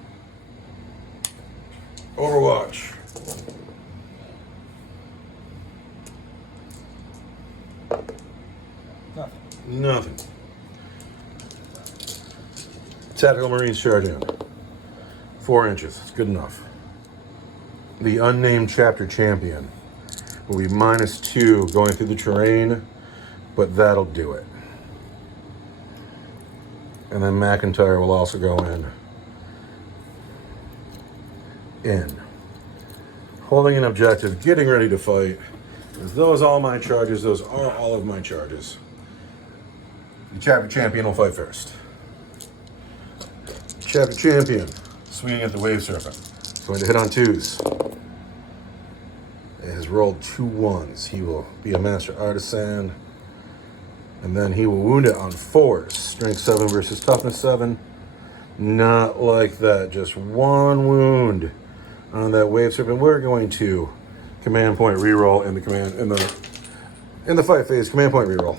Overwatch. Nothing. Tactical Marines charging him. 4 inches. It's good enough. The unnamed chapter champion will be -2 going through the terrain, but that'll do it. And then McIntyre will also go in. Holding an objective, getting ready to fight. Because those are all my charges. Those are all of my charges. The chapter champion will fight first. Chapter champion, swinging at the Wave Serpent. Going to hit on 2s. It has rolled 2 1s. He will be a master artisan. And then he will wound it on 4s. Strength 7 versus toughness 7. Not like that. Just 1 wound on that Wave Serpent. We're going to command point reroll in the fight phase. Command point reroll.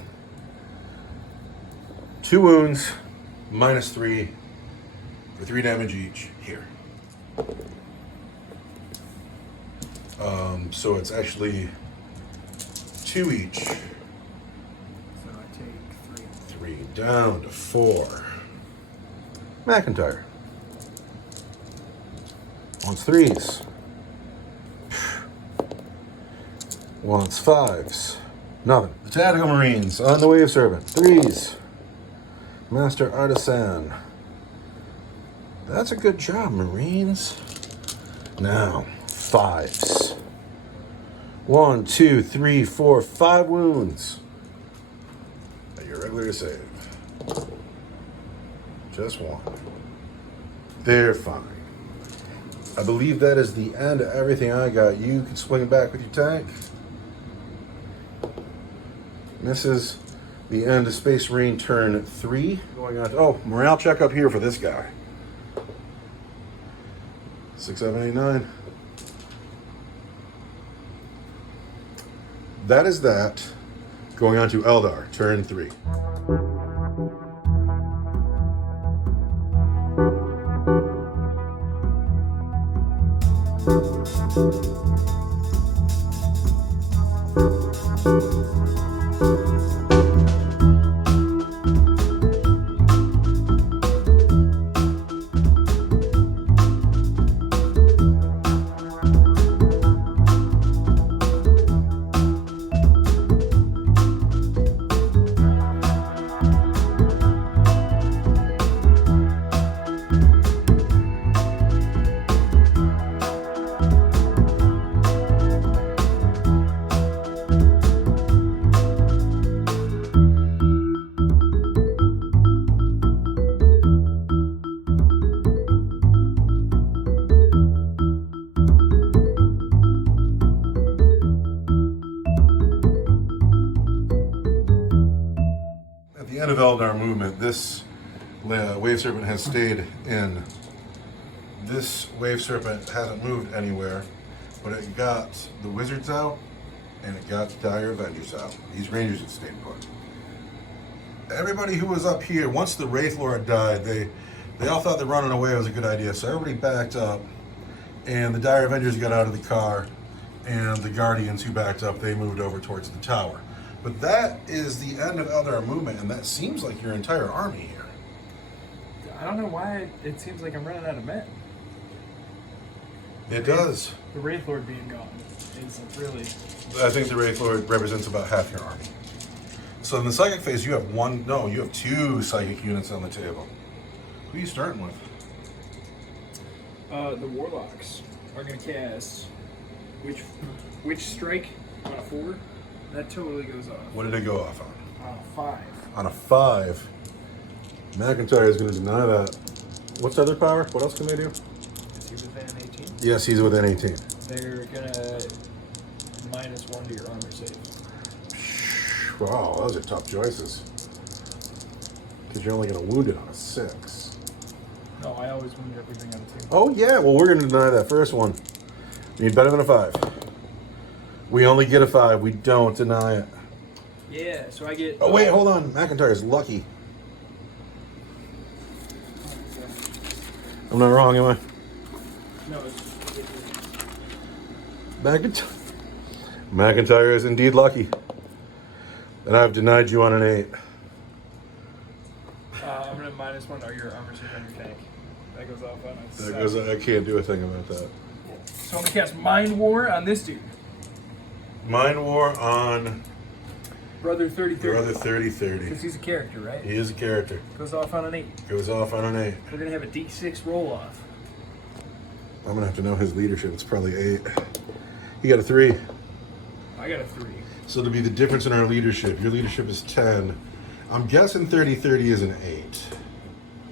2 wounds, -3 for 3 damage each here. So it's actually 2 each. So I take 3. 3 down to 4. McIntyre wants 3s. Wants 5s. Nothing. The Tactical Marines on the Wave Serpent. 3s. Master Artisan. That's a good job, Marines. Now, 5s. 1, 2, 3, 4, 5 wounds. At your regular save. Just 1. They're fine. I believe that is the end of everything I got. You can swing back with your tank. And this is the end of Space Marine turn 3. Going on. Oh, morale check up here for this guy. 6, 7, 8, 9. That is that. Going on to Eldar, turn 3. the end of Eldar movement, this Wave Serpent has stayed in. This Wave Serpent hasn't moved anywhere, but it got the Wizards out, and it got the Dire Avengers out. These Rangers have stayed put. Everybody who was up here, once the Wraith Lord died, they all thought that running away was a good idea, so everybody backed up, and the Dire Avengers got out of the car, and the Guardians who backed up, they moved over towards the tower. But that is the end of Eldar movement, and that seems like your entire army here. I don't know why it seems like I'm running out of men. It does. The Wraith Lord being gone is really... I think the Wraith Lord represents about half your army. So in the psychic phase, you have you have 2 psychic units on the table. Who are you starting with? The Warlocks are going to cast which strike on a 4? That totally goes off. What did it go off on? On a 5. On a 5. McIntyre is going to deny that. What's the other power? What else can they do? Is he within 18? Yes, he's within 18. They're going to -1 to your armor save. Wow, those are tough choices. Because you're only going to wound it on a 6. No, I always wound everything on a 2. Oh, yeah. Well, we're going to deny that first one. We need better than a 5. We only get a 5. We don't deny it. Yeah, so I get... Oh, wait, hold on. McIntyre is lucky. I'm not wrong, am I? No, it's... McIntyre is indeed lucky. And I've denied you on an 8. I'm going to -1 or your armor save on your tank. That goes off on a 7. That goes, I can't do a thing about that. So I'm going to cast Mind War on this dude. Mind War on Brother 30-30. Brother 30-30. Because he's a character, right? He is a character. Goes off on an 8. Goes off on an 8. We're going to have a D6 roll-off. I'm going to have to know his leadership. It's probably 8. He got a 3. I got a 3. So to be the difference in our leadership, your leadership is 10. I'm guessing 30-30 is an 8.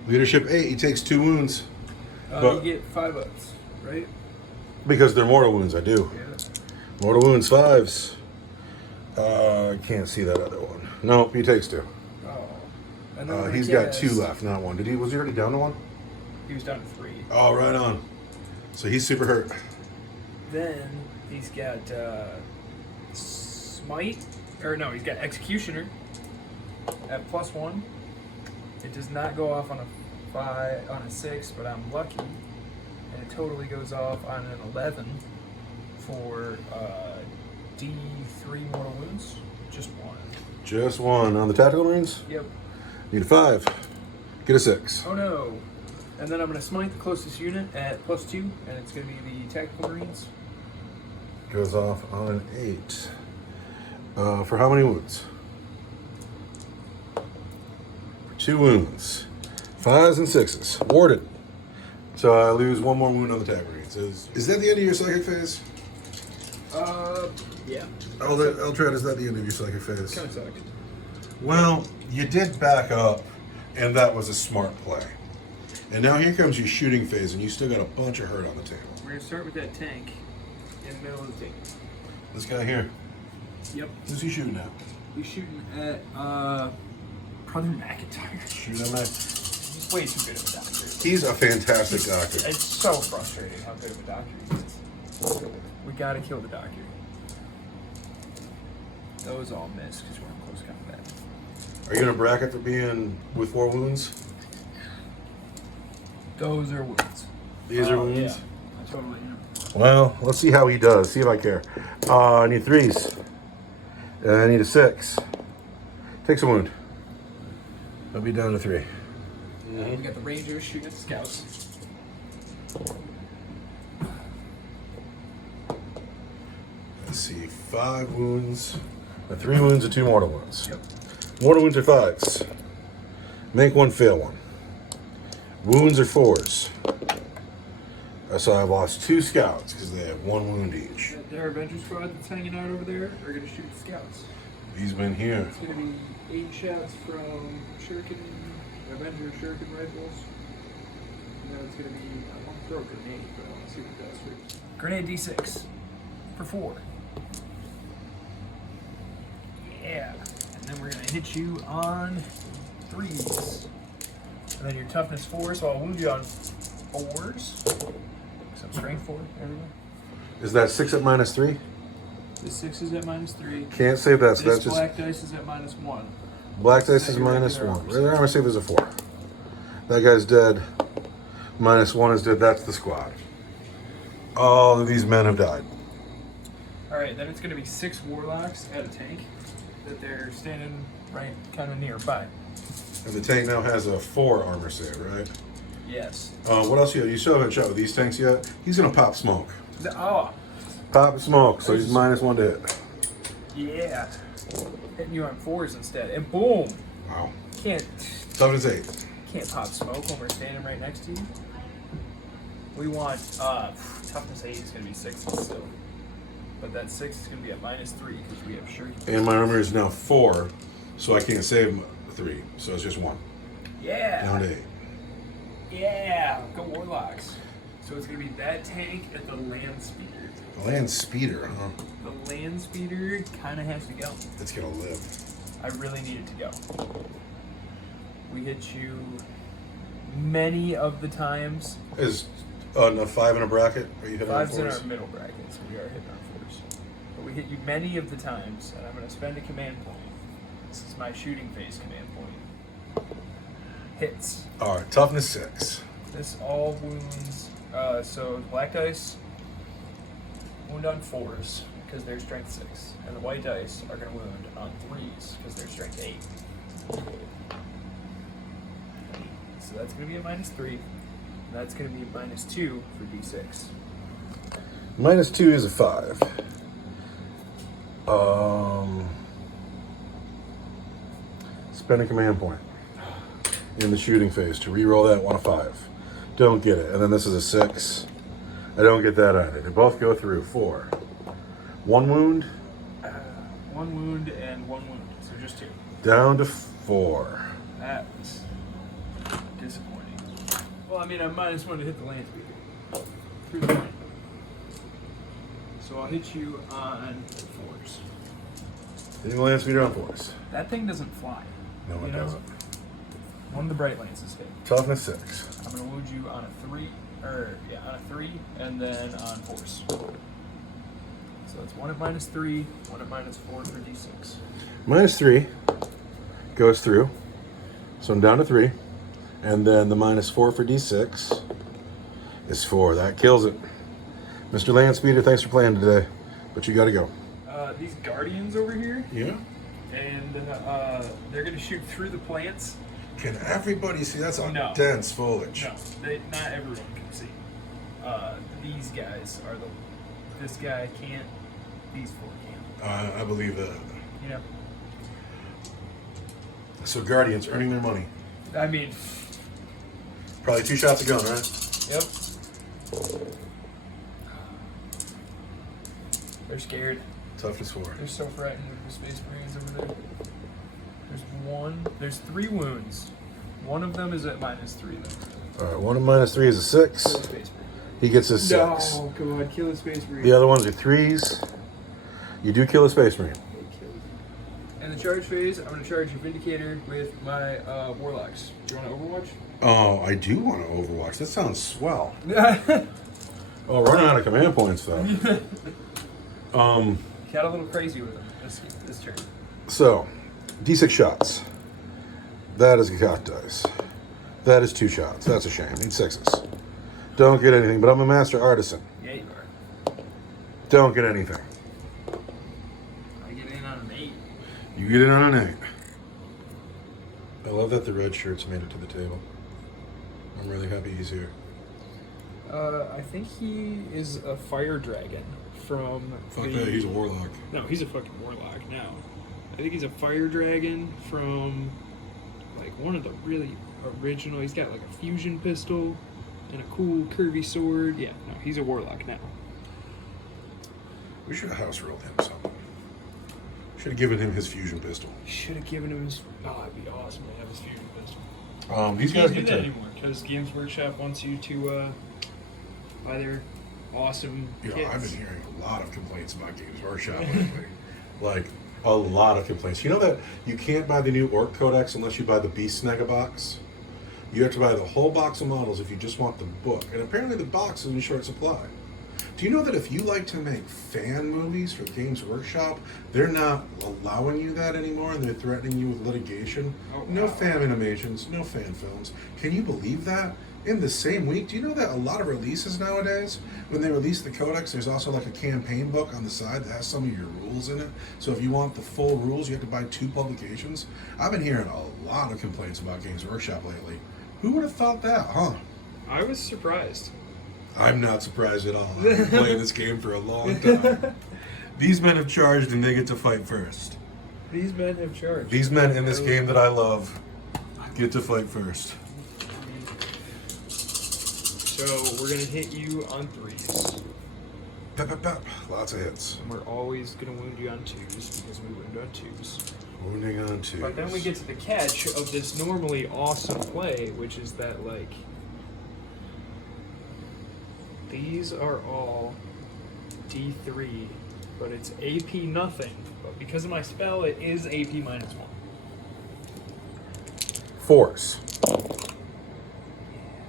Leadership 8, he takes 2 wounds. You get 5 ups, right? Because they're mortal wounds, I do. Yeah. Mortal wounds, 5s. I can't see that other one. Nope, he takes 2. Oh. And then He's got 2 left, not 1. Was he already down to 1? He was down to 3. Oh, right on. So he's super hurt. Then he's got Smite, or no, he's got Executioner at +1. It does not go off on a 6, but I'm lucky, and it totally goes off on an 11 for D3 mortal wounds. Just 1. Just 1 on the tactical marines. Yep. Need a 5. Get a 6. Oh no. And then I'm going to smite the closest unit at +2, and it's going to be the tactical marines. Goes off on an 8. For how many wounds? 2 wounds. 5s and 6s. Warded. So I lose 1 more wound on the tactical marines. Is that the end of your psychic phase? Yeah. Eldred, is that the end of your psychic phase? Kind of sucked. Well, you did back up, and that was a smart play. And now here comes your shooting phase, and you still got a bunch of hurt on the table. We're going to start with that tank in the middle of the table. This guy here, Yep. who's he shooting at? He's shooting at Brother McIntyre. Shooting at Mac. He's way too good of a doctor. He's a fantastic doctor. It's so frustrating how good of a doctor he is. We gotta kill the doctor. Those all miss because we're in close combat. Are you in a bracket for being with 4 wounds? Those are wounds. These are wounds? Yeah, I totally am. Well, let's see how he does. See if I care. I need 3s. I need a 6. Takes a wound. I'll be down to 3. We got the Rangers shooting at the scouts. Let's see. 5 wounds. 3 wounds and 2 mortal wounds. Yep. Mortal wounds are 5s. Make 1, fail 1. Wounds are 4s. So I've lost 2 scouts because they have 1 wound each. Their Avenger squad that's hanging out over there are going to shoot the scouts. He's been here. It's going to be 8 shots from Shuriken, Avenger Shuriken rifles. And then it's going to be, I want to throw a grenade, but I want to see what it does first. Grenade D6 for 4. Yeah. And then we're going to hit you on 3s. And then your toughness 4, so I'll wound you on 4s. Some strength 4, there we go. Is that 6 at -3? This 6 is at -3. Can't save that, so This that's just... black dice is at -1. Black dice is Your regular -1. arms. Regular armor save is a 4. That guy's dead. -1 is dead. That's the squad. All of these men have died. Alright, then it's going to be 6 warlocks at a tank that they're standing right kind of nearby. And the tank now has a 4 armor save, right? Yes. What else you still haven't shot with these tanks yet? He's gonna pop smoke. Oh, Pop smoke, so he's -1 to hit. yeah. Hitting you on 4s instead. And boom! Wow. Can't Toughness 8. pop smoke when we're standing right next to you. We want toughness 8 is going to be 6 still. But that 6 is going to be at -3 because we have sure. And my armor is now 4, so I can't save 3. So it's just 1. Yeah. Down to 8. Yeah. Go warlocks. So it's going to be that tank at the land speeder. The land speeder, huh? The land speeder kind of has to go. It's gonna live. I really need it to go. We hit you many of the times. Is a 5 in a bracket? Are you hitting on 5's in 4s? our middle bracket, so we are hitting on 4s. But we hit you many of the times, and I'm going to spend a command point. This is my shooting phase command point. Hits. Alright, toughness 6. This all wounds. So black dice wound on 4s because they're strength 6, and the white dice are going to wound on 3s because they're strength 8. So that's going to be a -3. And that's going to be a -2 for d6. -2 is a 5. Spend a command point in the shooting phase to re-roll that 1 of 5. Don't get it. And then this is a 6. I don't get that either. They both go through. 4. 1 wound. 1 wound and 1 wound, so just 2. Down to 4. That was disappointing. Well, I mean, I'm -1 to hit the land speeder. Through the point. So I'll hit you on 4s. Hitting the land speeder on 4s. That thing doesn't fly. No, it You know? doesn't. One of the bright lances hit. Toughness 6. I'm gonna wound you on a 3, on a 3, and then on 4s. So it's 1 at -3, 1 at -4 for d6. -3 goes through. So I'm down to 3. And then the -4 for d6 is 4. That kills it. Mr. Landspeeder, thanks for playing today. But you gotta go. These guardians over here, Yeah? and they're gonna shoot through the plants. Can everybody see? That's a No. dense foliage. No, not everyone can see. These guys are this guy can't, these 4 can't. I believe that. You know? So Guardians earning their money. I mean, Probably 2 shots a gun, right? yep. They're scared. Toughness 4. They're so frightened with the Space Marines over there. There's 3 wounds. One of them is at -3 though. Alright, 1 at -3 is a 6. Kill the Space Marine. He gets a 6. No, God, kill the Space Marine. The other ones are 3s. You do kill a Space Marine. In the charge phase, I'm going to charge your Vindicator with my Warlocks. Do you want to Overwatch? Oh, I do want to Overwatch. That sounds swell. Oh, running out of command points though. Got a little crazy with him this turn. So, D6 shots. That is a cock dice. That is 2 shots. That's a shame. Need 6s. Don't get anything, but I'm a master artisan. Yeah, you are. Don't get anything. I get in on an 8. You get in on an 8. I love that the red shirts made it to the table. I'm really happy he's here. I think he is a fire dragon from. Fuck that, he's a warlock. No, he's a fucking warlock now. I think he's a fire dragon from like one of the really original. He's got like a fusion pistol and a cool curvy sword. Yeah, no, he's a warlock now. We should have house rolled him something. Should have given him his fusion pistol. Should have given him his. Oh, it'd be awesome to have his fusion pistol. These You guys can't do get that to. anymore because Games Workshop wants you to buy their awesome You know, kits. I've been hearing a lot of complaints about Games Workshop lately. Like, A lot of complaints. You know that you can't buy the new Orc Codex unless you buy the Beast Snagga box? You have to buy the whole box of models if you just want the book. And apparently the box is in short supply. Do you know that if you like to make fan movies for Games Workshop, they're not allowing you that anymore and they're threatening you with litigation? Oh, wow. No fan animations, no fan films. Can you believe that? In the same week, do you know that a lot of releases nowadays, when they release the codex, there's also like a campaign book on the side that has some of your rules in it. So if you want the full rules, you have to buy 2 publications. I've been hearing a lot of complaints about Games Workshop lately. Who would have thought that, huh? I was surprised. I'm not surprised at all. I've been playing this game for a long time. These men have charged and they get to fight first. These men have charged. These men in this game that I love get to fight first. So we're gonna hit you on 3s. Pep, pep, pep. Lots of hits. And we're always gonna wound you on 2s because we wound on 2s. Wounding on 2s. But then we get to the catch of this normally awesome play, which is that, like, these are all D3, but it's AP nothing. But because of my spell, it is AP -1. 4s.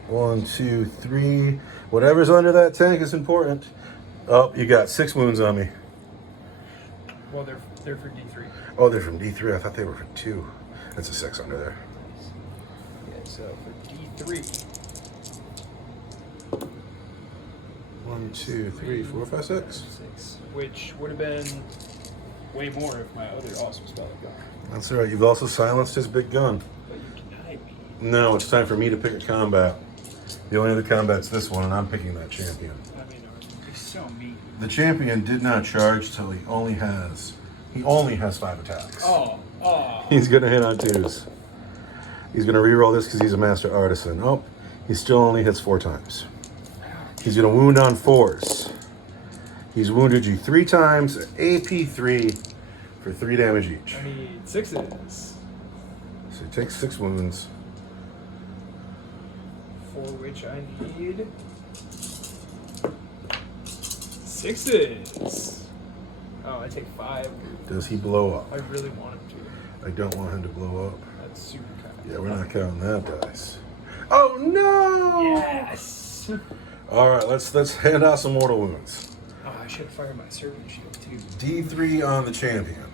1, 2, 3. Whatever's under that tank is important. Oh, you got 6 wounds on me. Well, they're for D3. Oh, they're from D3. I thought they were for 2. That's a 6 under there. Yeah, so for D3. 1, 2, 3, 4, 5, 6. 6. Which would have been way more if my other awesome spell had gone. That's all right. You've also silenced his big gun. But you denied me. No, it's time for me to pick a combat. The only other combat's this one, and I'm picking that champion. I mean, you're so mean. The champion did not charge till he only has 5 attacks. Oh. He's gonna hit on 2s. He's gonna reroll this because he's a master artisan. Oh, he still only hits 4 times. He's gonna wound on 4s. He's wounded you 3 times, AP 3 for 3 damage each. I need 6s. So he takes 6 wounds. For which I need 6s. Oh, I take 5. Does he blow up? I really want him to. I don't want him to blow up. That's super kind. Yeah, we're not counting that dice. Oh no! Yes. All right, let's hand out some mortal wounds. Oh, I should have fired my servant shield too. D3 on the champion.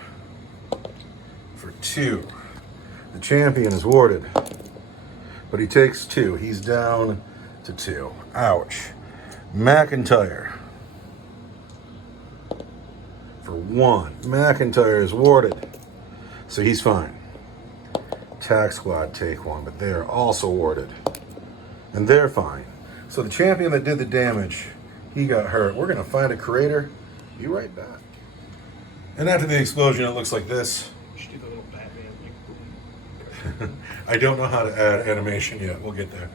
For 2. The champion is warded, but he takes 2. He's down to 2. Ouch. McIntyre. For 1. McIntyre is warded, so he's fine. Tac Squad take 1, but they are also warded, and they're fine. So the champion that did the damage, he got hurt. We're gonna find a crater. Be right back. And after the explosion, it looks like this. You should do the little Batman. Like, I don't know how to add animation yet. We'll get there.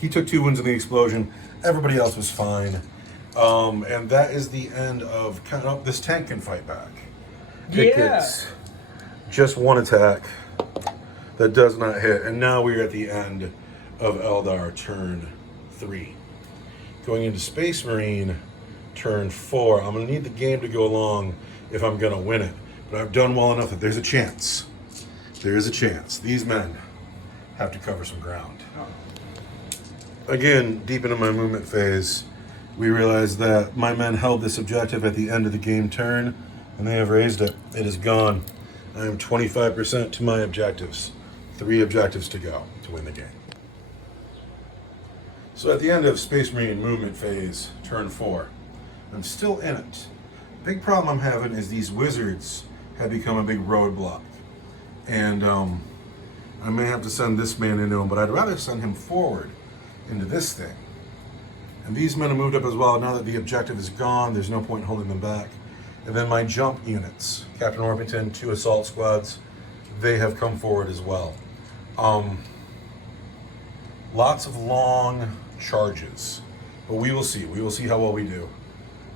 He took 2 wounds in the explosion. Everybody else was fine. And that is the end of this tank can fight back. It gets just 1 attack that does not hit. And now we're at the end of Eldar turn 3. Going into Space Marine turn 4. I'm going to need the game to go along if I'm going to win it. But I've done well enough that there's a chance. There is a chance. These men have to cover some ground. Again, deep into my movement phase, we realized that my men held this objective at the end of the game turn, and they have raised it. It is gone. I am 25% to my objectives. 3 objectives to go to win the game. So at the end of Space Marine movement phase, turn 4, I'm still in it. Big problem I'm having is these wizards have become a big roadblock. And I may have to send this man into him, but I'd rather send him forward into this thing. And these men have moved up as well. Now that the objective is gone, there's no point in holding them back. And then my jump units, Captain Orpington, 2 assault squads, they have come forward as well. Lots of long charges, but we will see. We will see how well we do.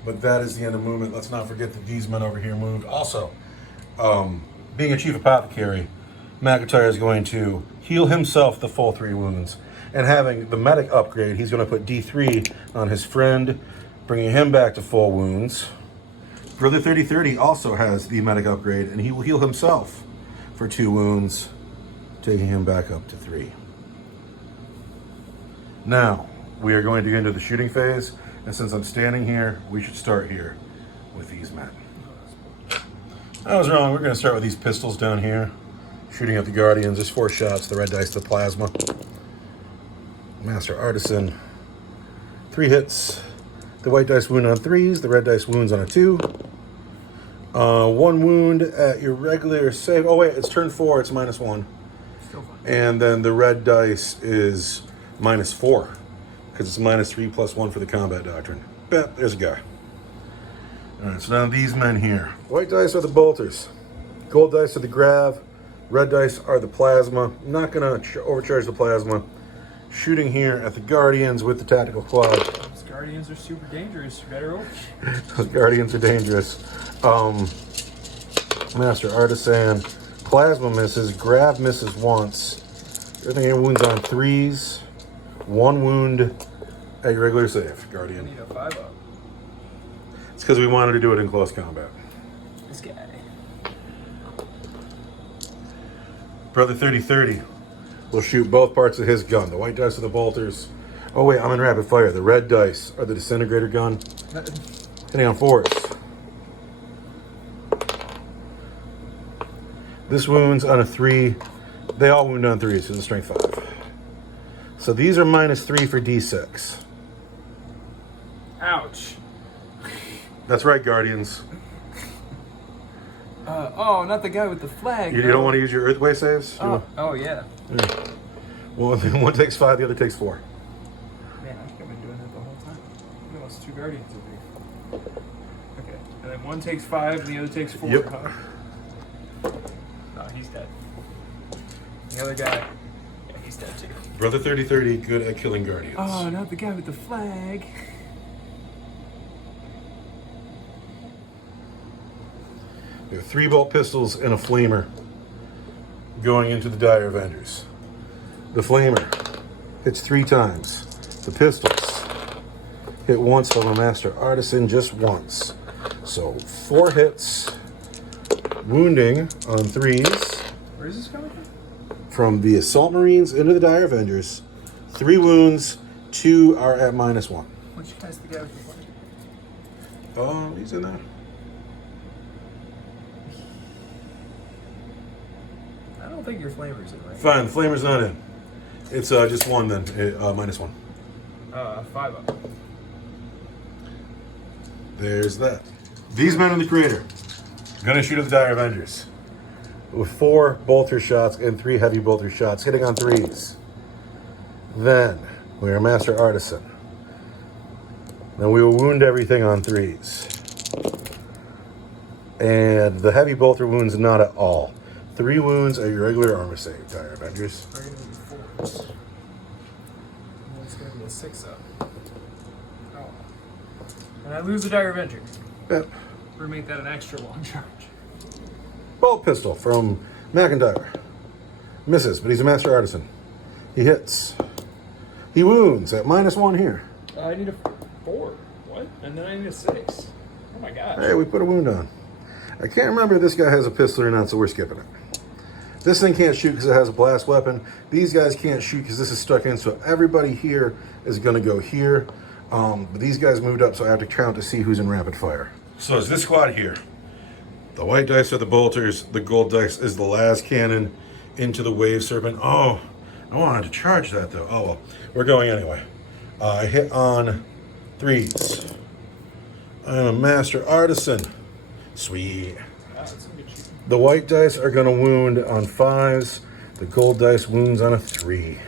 But that is the end of movement. Let's not forget that these men over here moved. Also, being a chief apothecary, McIntyre is going to heal himself the full 3 wounds. And having the medic upgrade, he's going to put D3 on his friend, bringing him back to full wounds. Brother 3030 also has the medic upgrade, and he will heal himself for 2 wounds, taking him back up to 3. Now, we are going to get into the shooting phase, and since I'm standing here, we should start here with these men. I was wrong. We're going to start with these pistols down here, shooting at the Guardians. There's 4 shots, the red dice, the plasma. Master Artisan, 3 hits. The white dice wound on 3s, the red dice wounds on a 2. 1 wound at your regular save. Oh wait, it's turn 4, it's -1. Still fine. And then the red dice is -4, because it's -3 + 1 for the combat doctrine. Bet, there's a guy. Alright, so now these men here. White dice are the bolters. Gold dice are the grav. Red dice are the plasma. I'm not going to overcharge the plasma. Shooting here at the Guardians with the tactical quad. Those Guardians are super dangerous. You better hope. Those Guardians are dangerous. Master Artisan. Plasma misses. Grav misses once. Everything here wounds on 3s. 1 wound at your regular save, I Guardian. need a 5-up. It's because we wanted to do it in close combat. This guy. Brother 3030 will shoot both parts of his gun. The white dice are the bolters. Oh wait, I'm in rapid fire. The red dice are the disintegrator gun. Hitting on 4s. This wounds on a 3. They all wound on 3s, so it's a strength 5. So these are -3 for D6. Ouch. That's right, Guardians. Oh, not the guy with the flag. You don't want to use your Earthway saves? Oh yeah. Well, one takes 5, the other takes 4. Man, I think I've been doing that the whole time. Look at those 2 Guardians over here. Okay, and then one takes 5 and the other takes 4. Yep. Huh? Oh, he's dead. The other guy, yeah, he's dead too. Brother 3030, good at killing Guardians. Oh, not the guy with the flag. We have 3 bolt pistols and a flamer going into the Dire Avengers. The flamer hits 3 times. The pistols hit once from a Master Artisan, just once. So 4 hits, wounding on 3s. Where is this coming From the Assault Marines into the Dire Avengers. 3 wounds, 2 are at -1. Which guy's the guy with the flag? Oh, he's in there. I don't think your flamer's in, right? Fine, the flamer's not in. It's just 1 then, -1. 5-up. There's that. These men in the crater gonna shoot at the Dire Avengers with 4 bolter shots and 3 heavy bolter shots, hitting on 3s. Then we are Master Artisan. Then we will wound everything on 3s. And the heavy bolter wounds not at all. 3 wounds at your regular armor save, Dire Avengers. They're gonna be 4s. And it's gonna be a 6-up. Oh. And I lose the Dire Avenger. Yep. Or make that an extra long charge. Bolt pistol from McIntyre. Misses, but he's a Master Artisan. He hits. He wounds at -1 here. I need a 4. What? And then I need a 6. Oh my gosh. Hey, we put a wound on. I can't remember if this guy has a pistol or not, so we're skipping it. This thing can't shoot because it has a blast weapon. These guys can't shoot because this is stuck in, so everybody here is going to go here. But these guys moved up, so I have to count to see who's in rapid fire. So it's this squad here. The white dice are the bolters. The gold dice is the las cannon into the wave serpent. Oh, I wanted to charge that though. Oh well, we're going anyway. I hit on 3s. I'm a Master Artisan. Sweet. That's some good shooting. The white dice are going to wound on 5s. The gold dice wounds on a 3.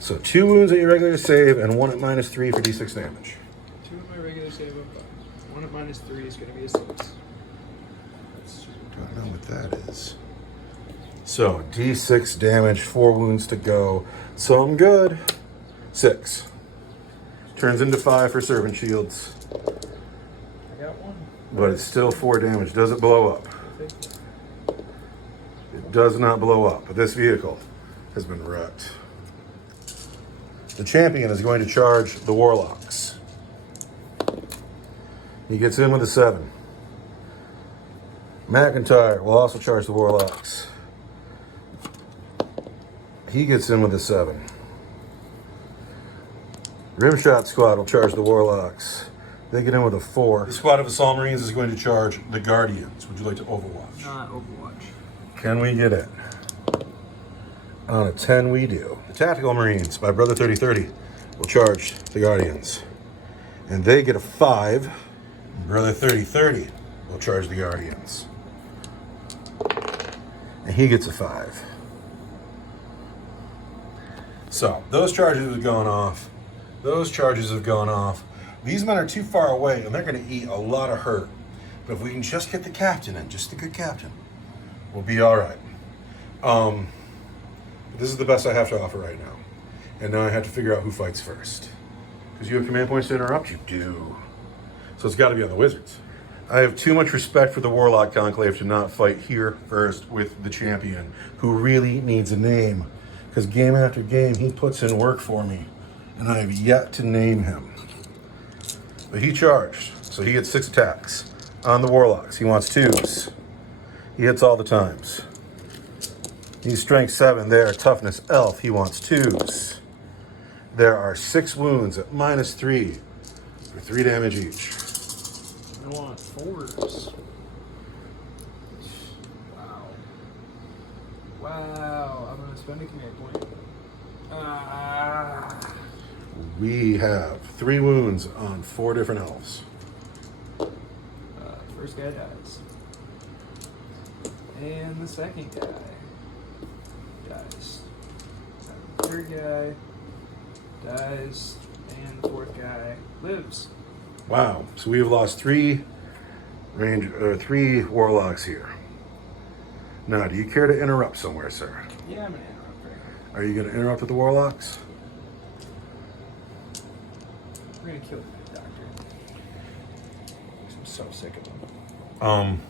So 2 wounds at your regular save and 1 at -3 for d6 damage. 2 at my regular save of 5. 1 at -3 is going to be a 6. That's I don't know what that is. So d6 damage, 4 wounds to go. So I'm good. 6. Turns into 5 for servant shields. I got 1. But it's still 4 damage. Does it blow up? It does not blow up. But this vehicle has been wrecked. The champion is going to charge the warlocks. He gets in with a 7. McIntyre will also charge the Warlocks. He gets in with a 7. Rimshot Squad will charge the Warlocks. They get in with a 4. The squad of Assault Marines is going to charge the Guardians. Would you like to Overwatch? Not Overwatch. Can we get it? On a 10 we do. The Tactical Marines by Brother 3030 will charge the Guardians. And they get a 5. Brother 3030 will charge the Guardians. And he gets a 5. So, those charges have gone off. Those charges have gone off. These men are too far away, and they're going to eat a lot of hurt. But if we can just get the captain in, just the good captain, we'll be all right. This is the best I have to offer right now. And now I have to figure out who fights first. Because you have command points to interrupt? You do. So it's got to be on the Wizards. I have too much respect for the Warlock Conclave to not fight here first with the champion, who really needs a name. Because game after game, he puts in work for me. And I have yet to name him. But he charged, so he gets 6 attacks. On the Warlocks, he wants 2s. He hits all the times. He's strength 7 there, toughness elf, he wants 2s. There are 6 wounds at -3 for 3 damage each. I want 4s. Wow. Wow, I'm going to spend a command point. We have 3 wounds on 4 different elves. First guy dies. And the second guy dies. And the third guy dies. And the fourth guy lives. Wow, so we have lost 3 Warlocks here. Now, do you care to interrupt somewhere, sir? Yeah, I'm going to interrupt right now. Are you going to interrupt with the Warlocks? We're going to kill the doctor. I'm so sick of him.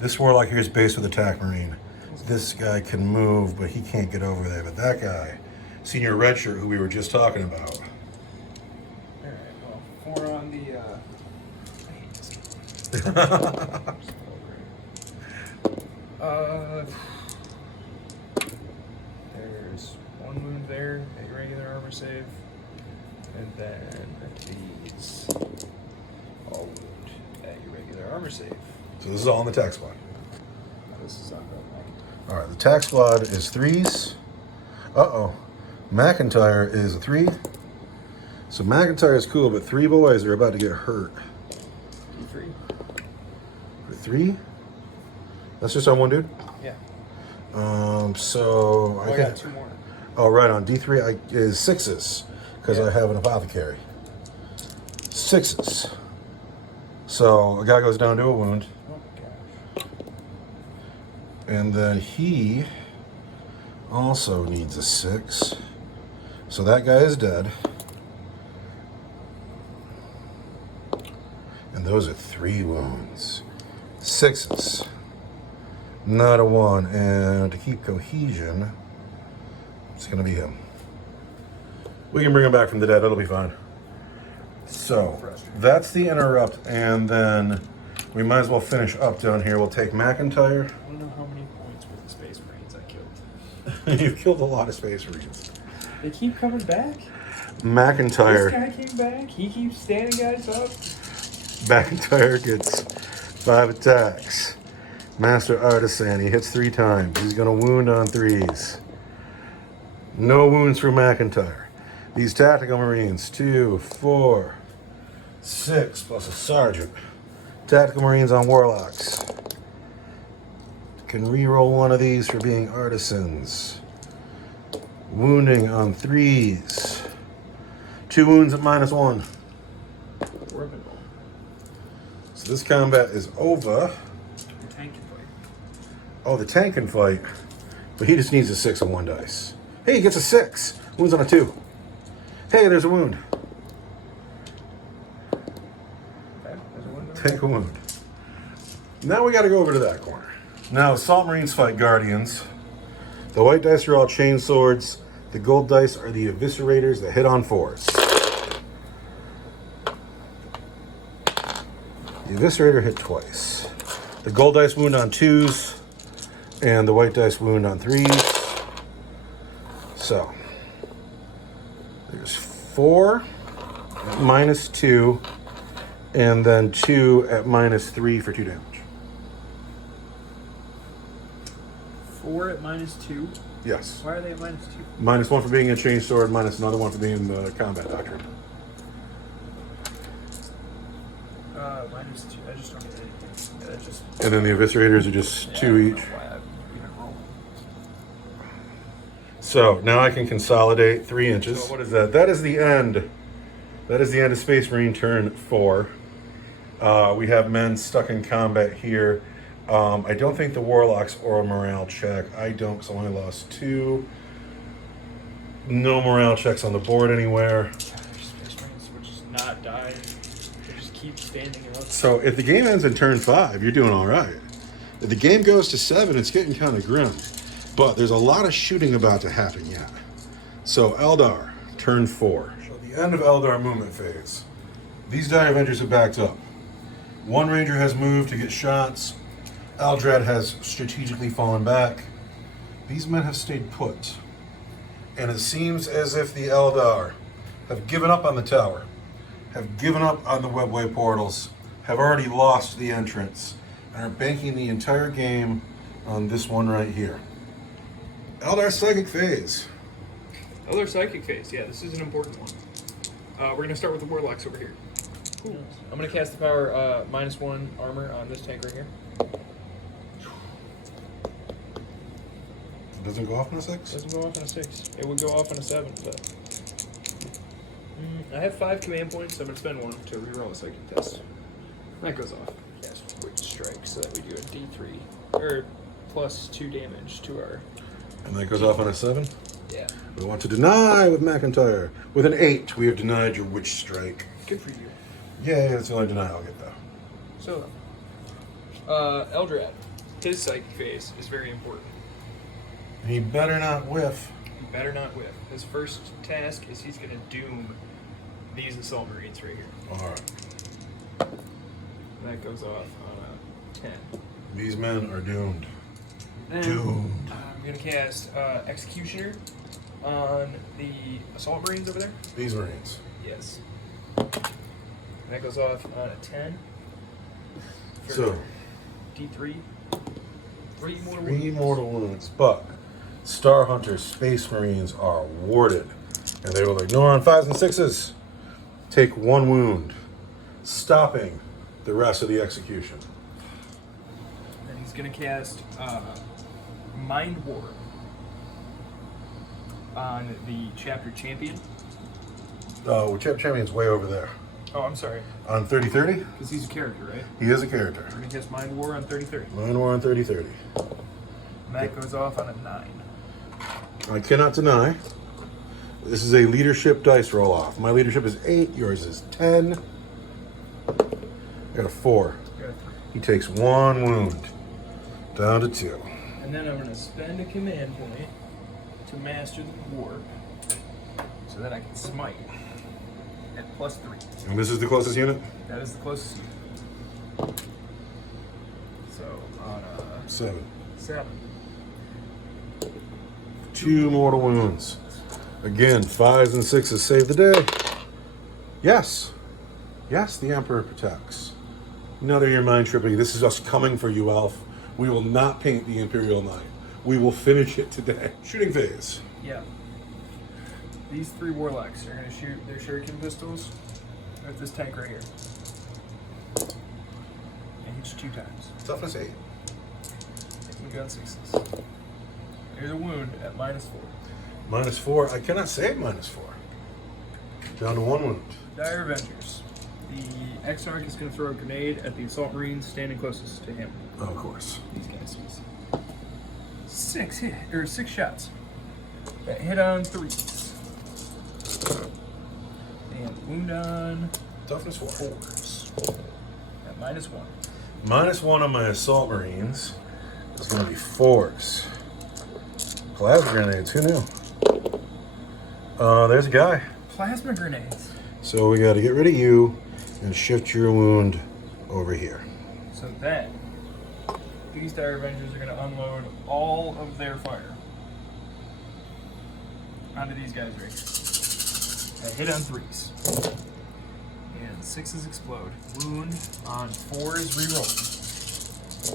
This Warlock here is based with Attack Marine. This guy can move, but he can't get over there. But that guy, Senior Redshirt, who we were just talking about. Alright, well, 4 on the, I hate this game. There's 1 wound there, a regular armor save, and then these all wound at your regular armor save. So this is all in the Tac Squad. This is on the All right, the Tac Squad is 3s. Uh-oh. McIntyre is a 3. So McIntyre is cool, but 3 boys are about to get hurt. D3. For 3? That's just on 1 dude? Yeah. So I got 2 more. Oh, right on. D3 is 6s, because I have an apothecary. 6s. So a guy goes down to a wound. Oh my gosh. And then he also needs a 6. So that guy is dead. And those are 3 wounds. 6s. Not a 1. And to keep cohesion, it's going to be him. We can bring him back from the dead. That'll be fine. So that's the interrupt. And then we might as well finish up down here. We'll take McIntyre. I don't know how many points with the Space Marines I killed. You've killed a lot of Space Marines. They keep coming back. McIntyre. This guy came back. He keeps standing guys up. McIntyre gets 5 attacks. Master Artisan, he hits 3 times. He's going to wound on 3s. No wounds for McIntyre. These Tactical Marines, 2, 4, 6, plus a Sergeant. Tactical Marines on Warlocks. Can re-roll 1 of these for being Artisans. Wounding on 3s. 2 wounds at -1. So this combat is over. The tank can fight. Oh, the tank can fight, but he just needs a 6 and 1 dice. Hey, he gets a 6. Wounds on a 2. Hey, there's a wound. Okay, there's a wound. Take a wound. Now we got to go over to that corner. Now, Assault Marines fight Guardians. The white dice are all chain swords. The gold dice are the eviscerators that hit on 4s. The Eviscerator hit twice. The gold dice wound on 2s, and the white dice wound on 3s. So, there's 4 at -2, and then 2 at -3 for 2 damage. 4 at -2? Yes. Why are they at -2? -1 for being a chain sword, minus another 1 for being the combat doctrine. -2. I just don't get anything. Yeah, that just... And then the Eviscerators are just 2 each. I don't know why I even roll. So now I can consolidate 3 inches. So what is that? That is the end. That is the end of Space Marine turn 4. We have men stuck in combat here. I don't think the Warlocks or a morale check. I don't, because I only lost 2. No morale checks on the board anywhere. Space Marines will just not die. They just keep standing up. So if the game ends in turn 5, you're doing all right. If the game goes to 7, it's getting kind of grim. But there's a lot of shooting about to happen yet. So Eldar, turn 4. So the end of Eldar movement phase. These Dire Avengers have backed up. 1 Ranger has moved to get shots. Eldrad has strategically fallen back. These men have stayed put. And it seems as if the Eldar have given up on the tower, have given up on the webway portals, have already lost the entrance, and are banking the entire game on this one right here. Eldar Psychic Phase. Eldar Psychic Phase, yeah, this is an important one. We're going to start with the Warlocks over here. Cool. I'm going to cast the power -1 armor on this tank right here. Doesn't go off on a 6? Doesn't go off on a 6. It would go off on a 7, but... I have 5 command points, so I'm going to spend 1 to reroll a psychic test. That goes off. Cast Quick Strike, so that we do a D3, or +2 damage to our... And that goes off on a 7? Yeah. We want to deny with McIntyre. With an 8, we have denied your Witch Strike. Good for you. Yeah, that's the only deny I'll get, though. So, Eldrad, his psychic phase is very important. He better not whiff. He better not whiff. His first task is he's going to doom these Assault Marines right here. Alright. That goes off on a 10. These men are doomed. Then, Doomed. I'm going to cast Executioner on the Assault Marines over there. These Marines. Yes. That goes off on a 10. So, D3. 3 mortal 3 wounds. mortal wounds, but Star Hunter Space Marines are warded, and they will ignore on 5s and 6s. Take 1 wound, stopping the rest of the execution. And he's going to cast Mind War on the Chapter Champion. Oh, Chapter Champion's way over there. Oh, I'm sorry. On 30-30? Because he's a character, right? He is a character. We're going to cast Mind War on 30-30. Mind War on 30-30. And that goes off on a 9. I cannot deny. This is a leadership dice roll off. My leadership is 8, yours is 10. I got a 4. Got a 3. He takes 1 wound. Down to 2. And then I'm going to spend a command point to master the warp so that I can smite at +3. And this is the closest unit? That is the closest unit. So on a 7. 7. 2 mortal wounds. Again, 5s and 6s save the day. Yes. Yes, the Emperor protects. Another year mind tripping. This is us coming for you, Elf. We will not paint the Imperial Knight. We will finish it today. Shooting phase. Yeah. These 3 Warlocks are going to shoot their shuriken pistols at this tank right here. And hits 2 times. Toughness 8. We got 6s. There's a wound at -4. -4. I cannot save -4. Down to 1 wound. Dire Avengers. The Exarch is going to throw a grenade at the Assault Marines standing closest to him. Oh, of course. These guys. 6 shots. That hit on 3s. And wound on Toughness 4. 4s. At -1. -1 on my Assault Marines. It's going to be 4s. Plasma grenades. Who knew? There's a guy. Plasma grenades. So we got to get rid of you and shift your wound over here. So then, these Dire Avengers are going to unload all of their fire onto these guys right here. I hit on 3s. And 6s explode. Wound on 4s reroll. So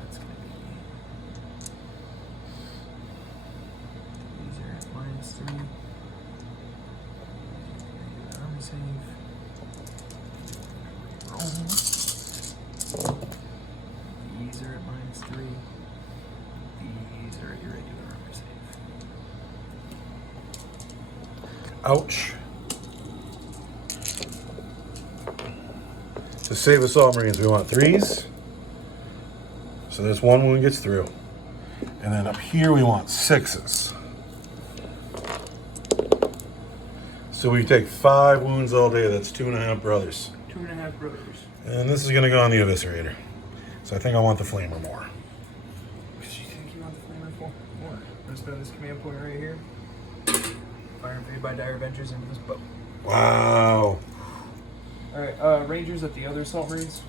that's going to be... These are at -3. Armor save. Roll. These are at -3. These are at your regular armor save. Ouch. To save assault marines, we want 3s. So this 1 wound gets through. And then up here we want 6s. So we take 5 wounds all day. That's 2.5 brothers. 2.5 brothers. And this is going to go on the Eviscerator. So I think I want the Flamer more. What do you think you want the Flamer for? More. I'm going to spend this command point right here. Fire invade by Dire Avengers into this boat. Wow. Alright, Rangers at the other Assault Marines.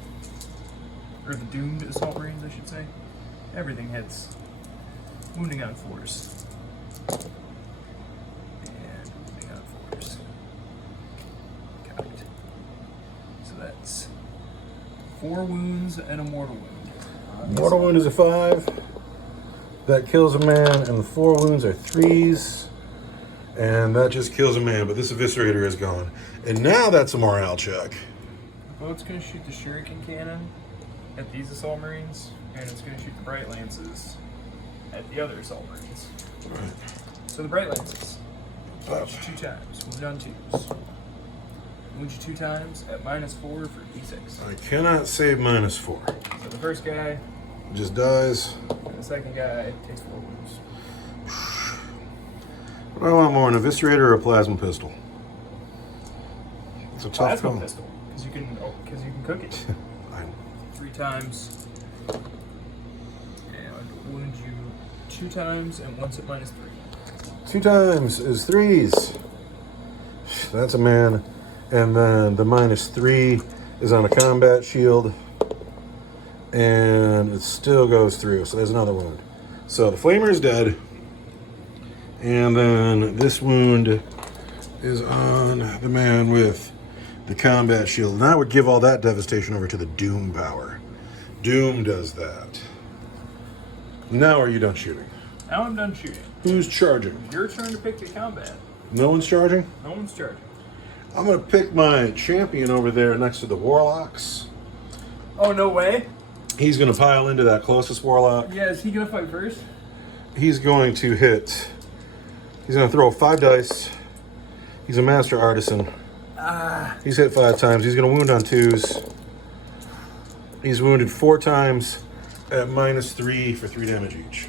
Or the Doomed Assault Marines, I should say. Everything hits. Wounding on 4s. And wounding on 4s. Got it. So that's 4 wounds and a mortal wound. Mortal wound is a 5. That kills a man, and the 4 wounds are 3s. And that just kills a man, but this Eviscerator is gone. And now that's a morale check. The boat's going to shoot the Shuriken Cannon at these Assault Marines, and it's going to shoot the Bright Lances at the other Assault Marines. Right. So the Bright Lances, wound you 2 times, wound on 2s. Wound you 2 times at -4 for D6. I cannot save -4. So the first guy Just dies. and the second guy takes 4 wounds. What do I want more, an Eviscerator or a Plasma Pistol? It's a tough Plasma call. pistol, because you can cook it. 3 times, and wound you 2 times, and once at -3. 2 times is 3s. That's a man. And then the -3 is on a combat shield. And it still goes through. So there's another wound. So the Flamer is dead. And then this wound is on the man with the combat shield. And I would give all that devastation over to the Doom power. Doom does that. Now are you done shooting? Now I'm done shooting. Who's charging? Your turn to pick your combat. No one's charging? No one's charging. I'm going to pick my champion over there next to the Warlocks. Oh, no way? He's going to pile into that closest Warlock. Yeah, is he going to fight first? He's going to hit. He's going to throw 5 dice. He's a Master Artisan. He's hit 5 times. He's going to wound on 2s. He's wounded 4 times at -3 for 3 damage each.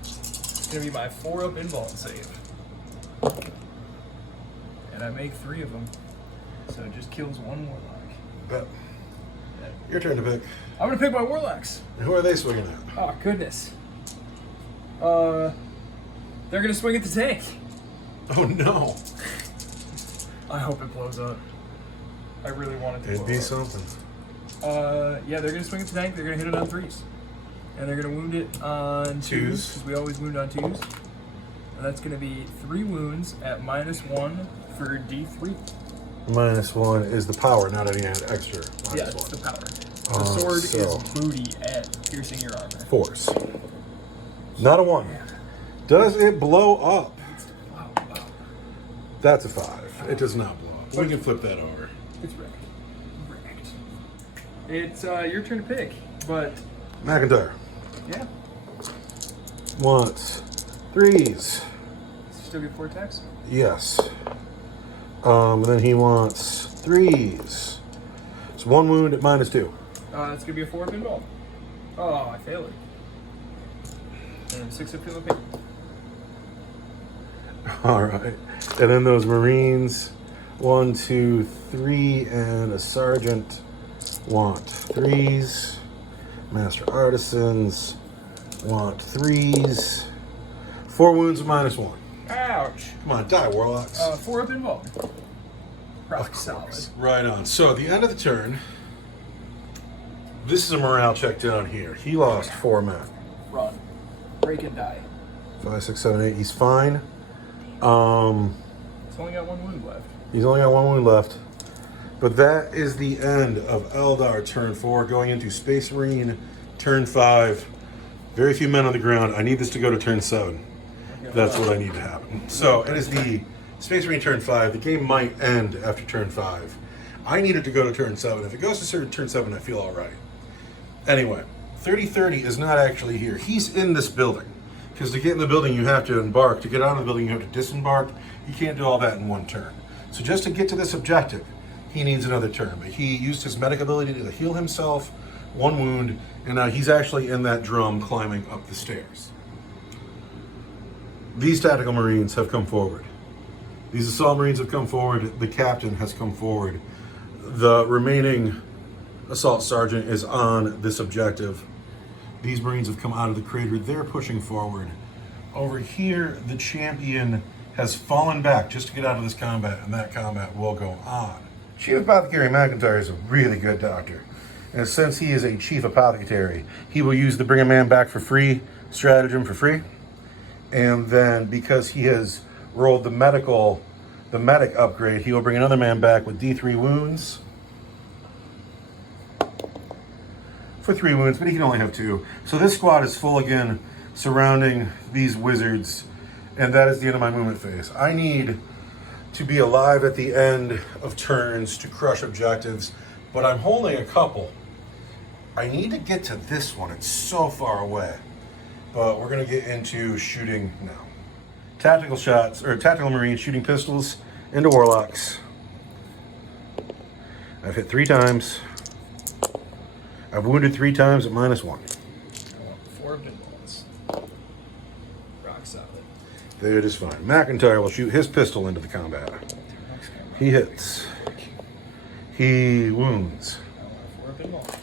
It's going to be my 4-up invuln save. And I make 3 of them. So it just kills 1 Warlock. Bet. Your turn to pick. I'm going to pick my Warlocks. Who are they swinging at? Oh, goodness. They're going to swing at the tank. Oh, no. I hope it blows up. I really want it to It'd blow be up. something. Yeah, they're going to swing at the tank. They're going to hit it on 3s. And they're going to wound it on 2s. Because we always wound on 2s. And that's going to be 3 wounds at -1 for D3. -1 is the power, not any extra. Yeah, -1. it's the power. The sword so- is booty at piercing your armor. Force. Not a 1. Does it blow up? Wow. That's a 5. It does not blow up. We can flip that over. It's wrecked. It's your turn to pick, but McIntyre yeah, wants 3s. still get 4 attacks. Yes. Then he wants 3s. It's 1 wound at -2. It's gonna be a 4-up invuln. Oh, I failed it. And 6-up field of paper. All right. And then those Marines, 1, 2, 3, and a Sergeant want 3s. Master Artisans want 3s. 4 wounds at -1. Ouch. Come on, die, Warlocks. 4-up invuln. Rock solid. Right on. So at the end of the turn, This is a morale check down here. He lost 4 men. Run. Break and die. 5, 6, 7, 8. He's fine. He's only got 1 wound left. He's only got 1 wound left. But that is the end of Eldar turn 4, going into Space Marine turn 5. Very few men on the ground. I need this to go to turn 7. That's what I need to happen. So it is the Space Marine turn 5. The game might end after turn 5. I need it to go to turn 7. If it goes to turn 7, I feel all right. Anyway, 3030 is not actually here. He's in this building. Because to get in the building, you have to embark. To get out of the building, you have to disembark. You can't do all that in 1 turn. So just to get to this objective, he needs another turn. But he used his medic ability to heal himself, 1 wound, and now he's actually in that drum climbing up the stairs. These tactical marines have come forward. These assault marines have come forward. The captain has come forward. The remaining assault sergeant is on this objective. These marines have come out of the crater. They're pushing forward. Over here, the champion has fallen back just to get out of this combat, and that combat will go on. Chief Apothecary McIntyre is a really good doctor. And since he is a chief apothecary, he will use the bring a man back for free stratagem for free. And then because he has rolled the medic upgrade, he will bring another man back with D3 wounds. For 3 wounds, but he can only have 2. So this squad is full again, surrounding these wizards. And that is the end of my movement phase. I need to be alive at the end of turns to crush objectives, but I'm holding a couple. I need to get to this one. It's so far away. But we're going to get into shooting now. Tactical shots, or tactical marines shooting pistols into warlocks. I've hit 3 times. I've wounded 3 times at -1. I want 4 big ones. Rock solid. That is fine. McIntyre will shoot his pistol into the combat. He hits. He wounds. I want 4 big ones.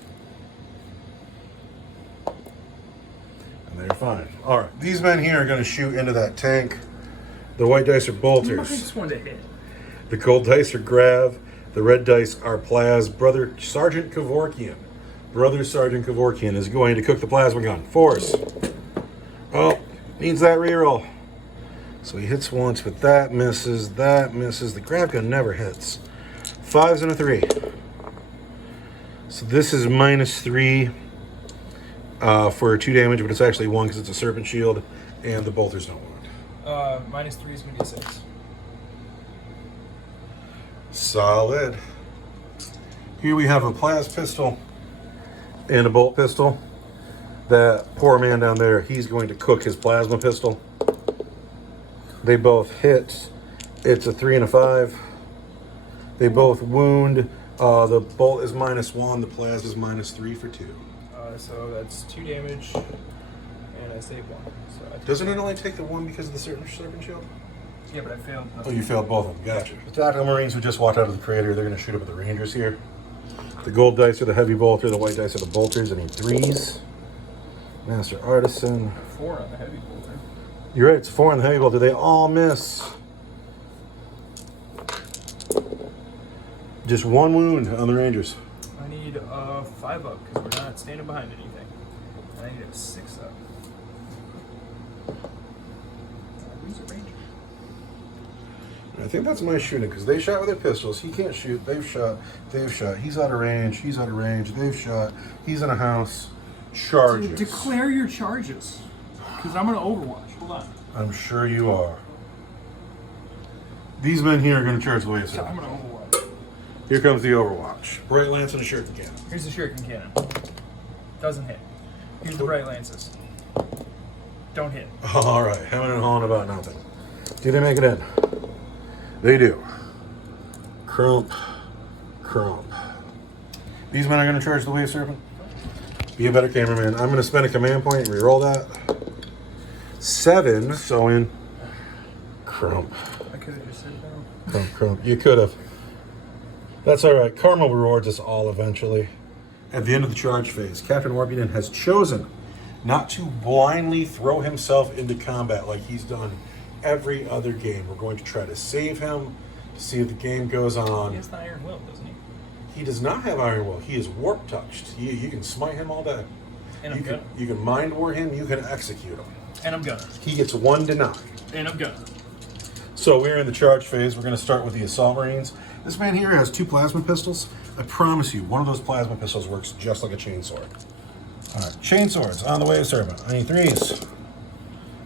And they're fine. All right. These men here are going to shoot into that tank. The white dice are bolters. Just one to hit. The gold dice are grav. The red dice are plas. Brother Sergeant Kevorkian. Brother Sergeant Kevorkian is going to cook the plasma gun. Force. Oh, needs that reroll. So he hits once, but that misses. That misses. The grav gun never hits. 5s and a 3. So this is -3 for 2 damage, but it's actually 1 because it's a serpent shield, and the bolters don't wound. -3 is going to be 6. Solid. Here we have a plas pistol and a bolt pistol. That poor man down there, he's going to cook his plasma pistol. They both hit. It's a 3 and a 5. They both wound. The bolt is -1. The plas is -3 for 2. So that's 2 damage, and I save 1. So I Doesn't it only take the 1 because of the serpent shield? Yeah, but I failed. Oh, you failed both of them. Gotcha. The tactical marines who just walked out of the crater, they're going to shoot up at the rangers here. The gold dice are the heavy bolter. The white dice are the bolters. I need 3s. Master artisan. 4 on the heavy bolter. You're right. It's 4 on the heavy bolter. They all miss. Just 1 wound on the rangers. I need a 5 up because we're not standing behind anything. And I need a 6 up. Who's a ranger? I think that's my shooting because they shot with their pistols. He can't shoot. They've shot. They've shot. He's out of range. He's out of range. They've shot. He's in a house. Charges. Declare your charges. Because I'm going to overwatch. Hold on. I'm sure you are. These men here are going to charge the way it's So I'm going to overwatch. Here comes the overwatch. Bright lance and a shuriken cannon. Here's the shuriken cannon. Doesn't hit. Here's the bright lances. Don't hit. All right. Hemming and hawing about nothing. Do they make it in? They do. Crump. Crump. These men are going to charge the wave serpent. Be a better cameraman. I'm going to spend a command point and reroll that. 7. So in. Crump. I could have just said no. Crump, crump. You could have. That's all right. Karma rewards us all eventually. At the end of the charge phase, Captain Warpington has chosen not to blindly throw himself into combat like he's done every other game. We're going to try to save him, to see if the game goes on. He has the Iron Will, doesn't he? He does not have Iron Will. He is warp touched. You can smite him all day. And I'm gonna. You can mind war him. You can execute him. And I'm gonna. He gets 1 denied. And I'm gonna. So we're in the charge phase. We're going to start with the Assault Marines. This man here has 2 plasma pistols. I promise you, one of those plasma pistols works just like a chainsword. All right, chainswords on the way, servant. I need 3s.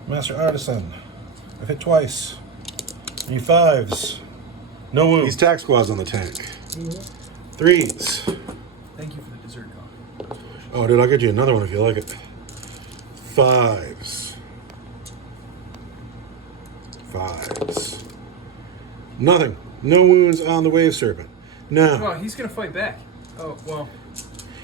Master Artisan. I've hit twice. I need 5s. No wounds. These tac squads on the tank. 3s. Thank you for the dessert coffee. Oh, dude, I'll get you another one if you like it. 5s. 5s. Nothing. No wounds on the wave serpent. Now. Well, he's gonna fight back. Oh well.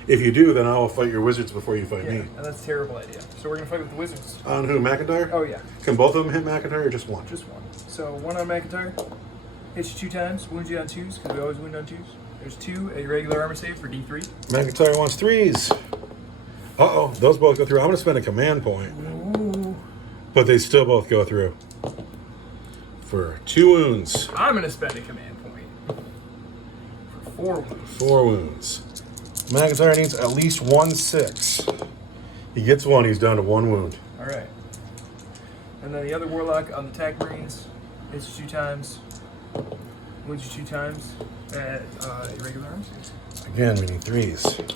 If you do, then I will fight your wizards before you fight me. That's a terrible idea. So we're gonna fight with the wizards. On who? McIntyre? Oh yeah. Can both of them hit McIntyre or just one? Just one. So 1 on McIntyre. Hits you 2 times. Wounds you on 2s because we always wound on 2s. There's 2 a regular armor save for D3. McIntyre wants 3s. Uh-oh, those both go through. I'm going to spend a command point. Ooh. But they still both go through. For 2 wounds. I'm gonna spend a command point for 4 wounds. 4 wounds. McIntyre needs at least 1 6. He gets 1, he's down to 1 wound. Alright. And then the other warlock on the attack marines hits you 2 times. Wounds you 2 times at irregular arms. Again, we need 3s.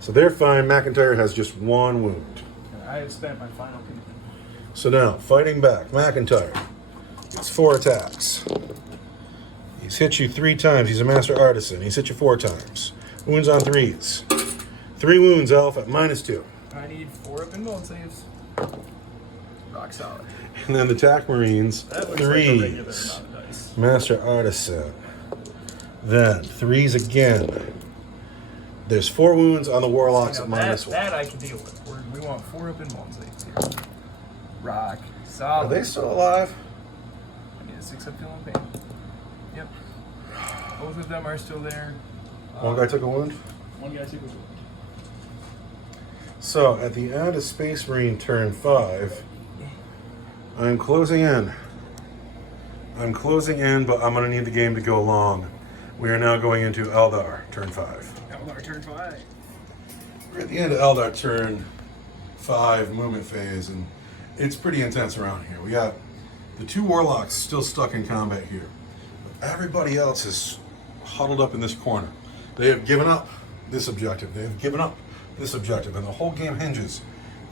So they're fine. McIntyre has just 1 wound. And I have spent my final command. So now, fighting back, McIntyre gets 4 attacks. He's hit you 3 times. He's a master artisan. He's hit you 4 times. Wounds on 3s. 3 wounds, Elf, at -2. I need 4 up and bone saves. Rock solid. And then the attack marines, That looks like a regular 3s. amount of dice. Master artisan. Then 3s again. There's 4 wounds on the warlocks at Now -1. that I can deal with. We want 4 up and bone saves here. Rock Are solid. they still alive? I need a 6 up feeling pain. Yep. Both of them are still there. One guy took a wound. One guy took a wound. So at the end of Space Marine turn 5, I'm closing in. I'm closing in, but I'm going to need the game to go long. We are now going into Eldar turn 5. Eldar turn 5. We're at the end of Eldar turn 5 movement phase, and it's pretty intense around here. We got the 2 warlocks still stuck in combat here. But everybody else is huddled up in this corner. They have given up this objective. They have given up this objective, and the whole game hinges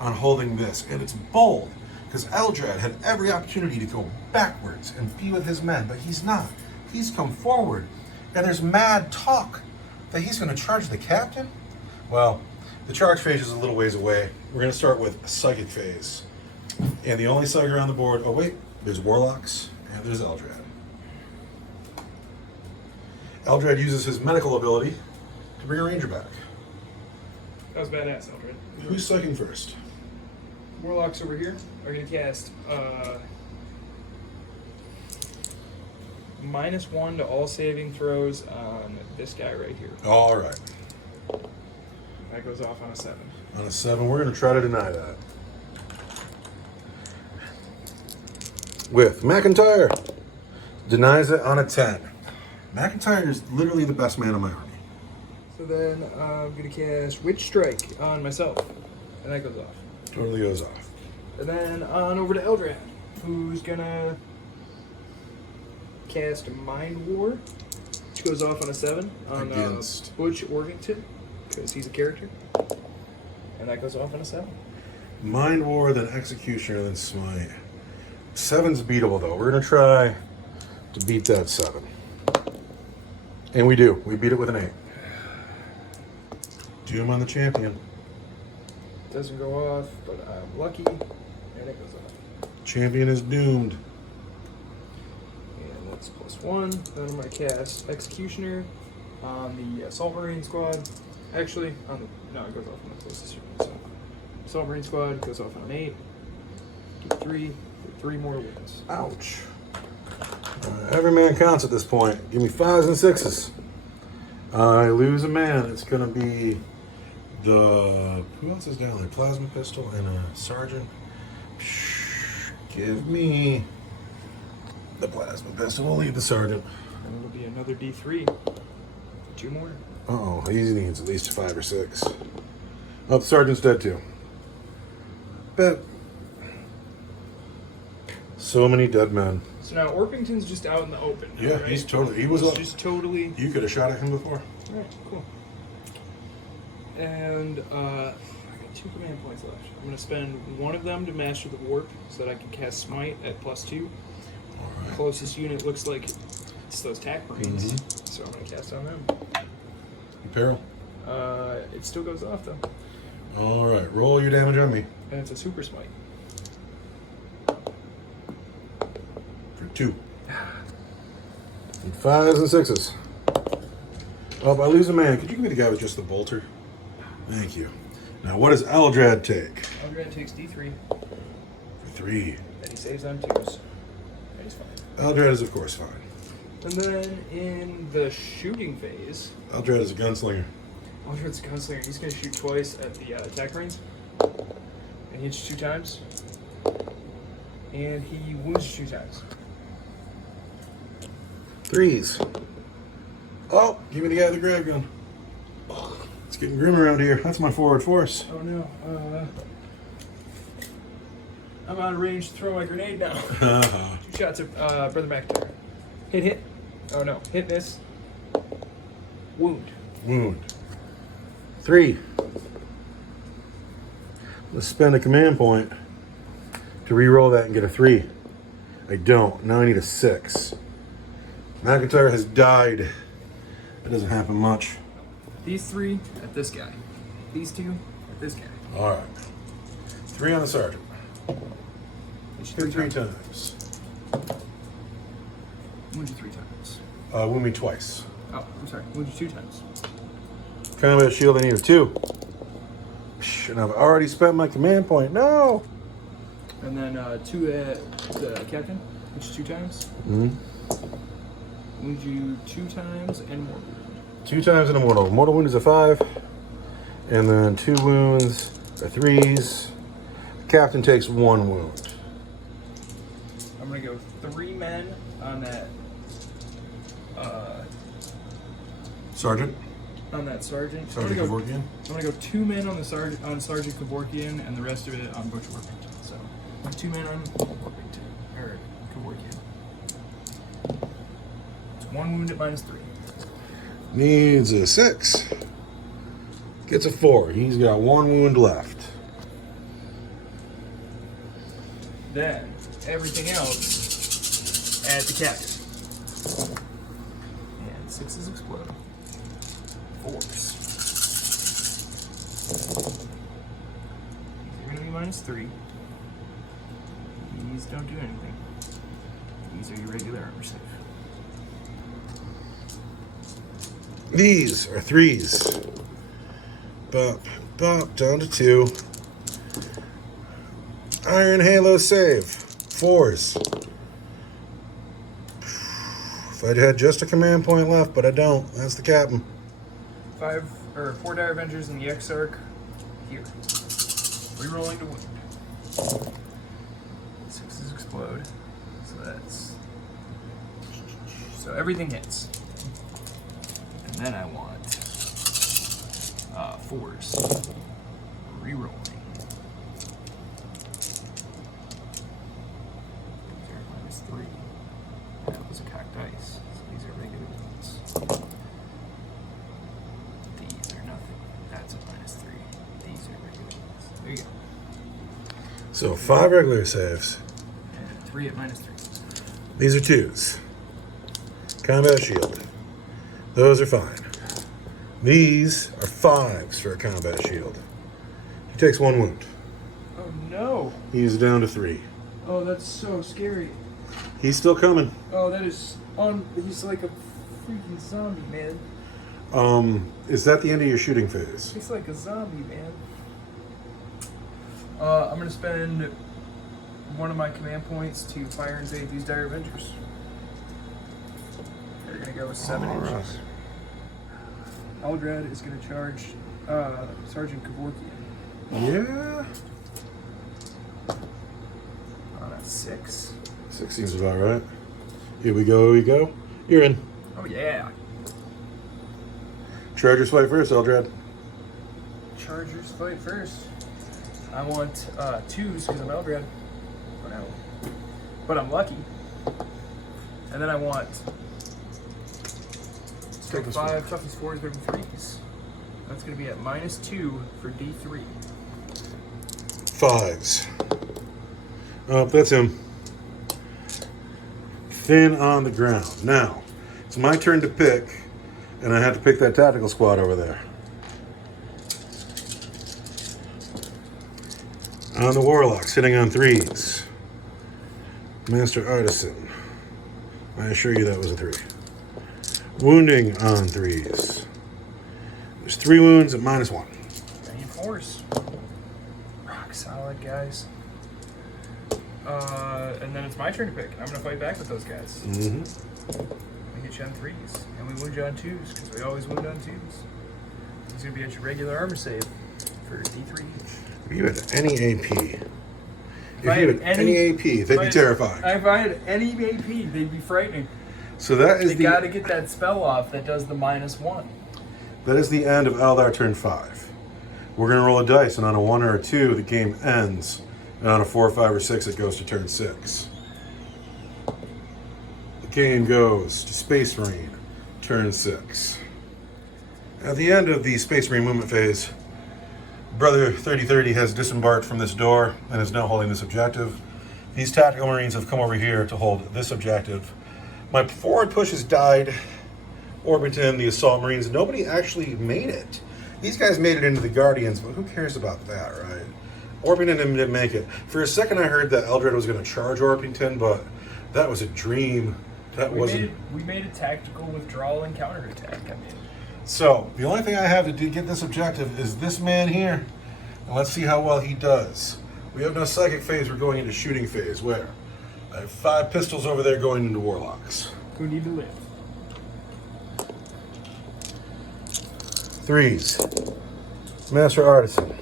on holding this. And it's bold, because Eldrad had every opportunity to go backwards and be with his men, but he's not. He's come forward, and there's mad talk that he's going to charge the captain. Well, the charge phase is a little ways away. We're going to start with Psychic phase. And the only Psychic on the board, oh wait, there's Warlocks, and there's Eldrad. Eldrad uses his medical ability to bring a ranger back. That was badass, Eldred. Who's psyching first? Warlocks over here are going to cast -1 to all saving throws on this guy right here. All right. That goes off on a 7. On a 7, we're going to try to deny that. With McIntyre. Denies it on a 10. McIntyre is literally the best man in my army. So then I'm going to cast Witch Strike on myself, and that goes off. Totally goes off. And then on over to Eldrad, who's going to cast Mind War, which goes off on a 7 on Against Butch Orvington, because he's a character, and that goes off on a 7. Mind War, then Executioner, then Smite. 7's beatable, though. We're going to try to beat that 7. And we do. We beat it with an 8. Doom on the champion. Doesn't go off, but I'm lucky, and it goes off. Champion is doomed. And that's +1. Then I'm going to cast Executioner on the Assault Marine squad. Actually, on the... No, it goes off on the closest unit. So Assault Marine squad goes off on an 8. Do 3. For 3 more wins. Ouch. Every man counts at this point. Give me 5s and 6s. I lose a man. It's going to be the... Who else is down there? Plasma pistol and a sergeant. Give me the plasma pistol. We'll leave the sergeant. And it'll be another D3. 2 more. Uh-oh, he needs at least 5 or 6. Oh, the sergeant's dead too. Bet. So many dead men. So now Orpington's just out in the open. Now, Yeah, right? he's totally. He was up. just totally. You could have shot at him before. Alright, cool. And I got 2 command points left. I'm going to spend 1 of them to master the warp so that I can cast Smite at +2. All right. Closest unit looks like it's those tack marines, Mm-hmm. so I'm going to cast on them. Peril. It still goes off though. All right, roll your damage on me And it's a super Smite. for 2. And 5s and 6s. Oh, I lose a man. Could you give me the guy with just the bolter? Thank you. Now, what does Eldrad take? Eldar takes D3, For 3. and he saves on 2s. And he's fine. Eldrad is, of course, fine. And then in the shooting phase, Eldrad is a gunslinger. Eldrad's a gunslinger. He's going to shoot twice at the attack marines. And he hits 2 times. And he wounds 2 times. 3s. Oh, give me the guy with the grab gun. It's getting grim around here. That's my forward force. Oh no. I'm out of range to throw my grenade now. 2 shots of Brother McIntyre. Hit. Oh no. Hit, miss. Wound. Wound. 3. Let's spend a command point to re-roll that and get a 3. I don't. Now I need a 6. McIntyre has died. That doesn't happen much. These 3 at this guy. These 2 at this guy. All right. 3 on the sergeant. Each Hit 3 times. Wound you 3 times. Wound me twice. Oh, I'm sorry. Wound you 2 times. Combat shield, I need a 2. And I've already spent my command point. No! And then 2 at the captain. Each 2 times. Mm-hmm. Wound you 2 times and more wound. 2 times in a mortal. Mortal wound is a 5. And then 2 wounds are 3s. Captain takes 1 wound. I'm gonna go 3 men on that Sergeant? sergeant. Sergeant Kevorkian? I'm gonna go 2 men on the Sergeant Kevorkian and the rest of it on Butch Worthington. So 2 men on Worthington or Kevorkian. It's 1 wound at -3. Needs a 6. Gets a 4. He's got 1 wound left. Then everything else at the captain. And 6s explode. 4s. These are gonna be -3. These don't do anything. These are your regular armor save. These are 3s. Bop, down to 2. Iron Halo save. 4s. If I had just a command point left, but I don't. That's the captain. 4 Dire Avengers in the Exarch here. Rerolling to wound. 6s explode. So everything hits. And then I want 4s. Rerolling. These are -3. That was a cocked dice. So these are regular ones. These are nothing. That's a -3. These are regular ones. There you go. So 5 regular saves. And 3 at -3. These are 2s. Combat shield. Those are fine. These are 5s for a combat shield. He takes 1 wound. Oh no! He's down to 3. Oh, that's so scary. He's still coming. Oh, that is he's like a freaking zombie, man. Is that the end of your shooting phase? He's like a zombie, man. I'm gonna spend 1 of my command points to fire and save these Dire Avengers. They're gonna go 7 All inches. right. Eldrad is gonna charge Sergeant Kevorkian Yeah. on a 6. 6 seems about right. Here we go. You're in. Oh yeah. Chargers fight first, Eldred. Chargers fight first. I want 2s because I'm Eldred. But I'm lucky. And then I want Take this 5, toughness 4s, moving 3s. That's going to be at -2 for D3. 5s. Oh, that's him. Thin on the ground. Now, it's my turn to pick, and I have to pick that tactical squad over there. On the Warlock, sitting on 3s. Master Artisan. I assure you that was a 3. Wounding on 3s. There's 3 wounds at -1. I need 4s. Rock solid, guys. And then it's my turn to pick. I'm going to fight back with those guys. Mm-hmm. We hit you on 3s, and we wound you on 2s, because we always wound on 2s. It's going to be at your regular armor save for D3 each. If you had any AP, if you I had had any AP, they'd be terrifying. If I had any AP, they'd be frightening. So that is They got to get that spell off that does the -1. that is the end of Eldar turn 5. We're going to roll a dice, and on a 1 or a 2, the game ends. And on a 4, 5, or 6, it goes to turn 6. The game goes to Space Marine, turn 6. At the end of the Space Marine movement phase, Brother 3030 has disembarked from this door and is now holding this objective. These tactical Marines have come over here to hold this objective. My forward push has died. Orbiton, the Assault Marines, nobody actually made it. These guys made it into the Guardians, but who cares about that, right? Orpington didn't make it. For a second, I heard that Eldred was going to charge Orpington, but that was a dream. We made a tactical withdrawal and counterattack. I mean, so the only thing I have to do get this objective is this man here, and let's see how well he does. We have no psychic phase. We're going into shooting phase. Where I have 5 pistols over there going into Warlocks. who need to live? 3s. Master Artisan.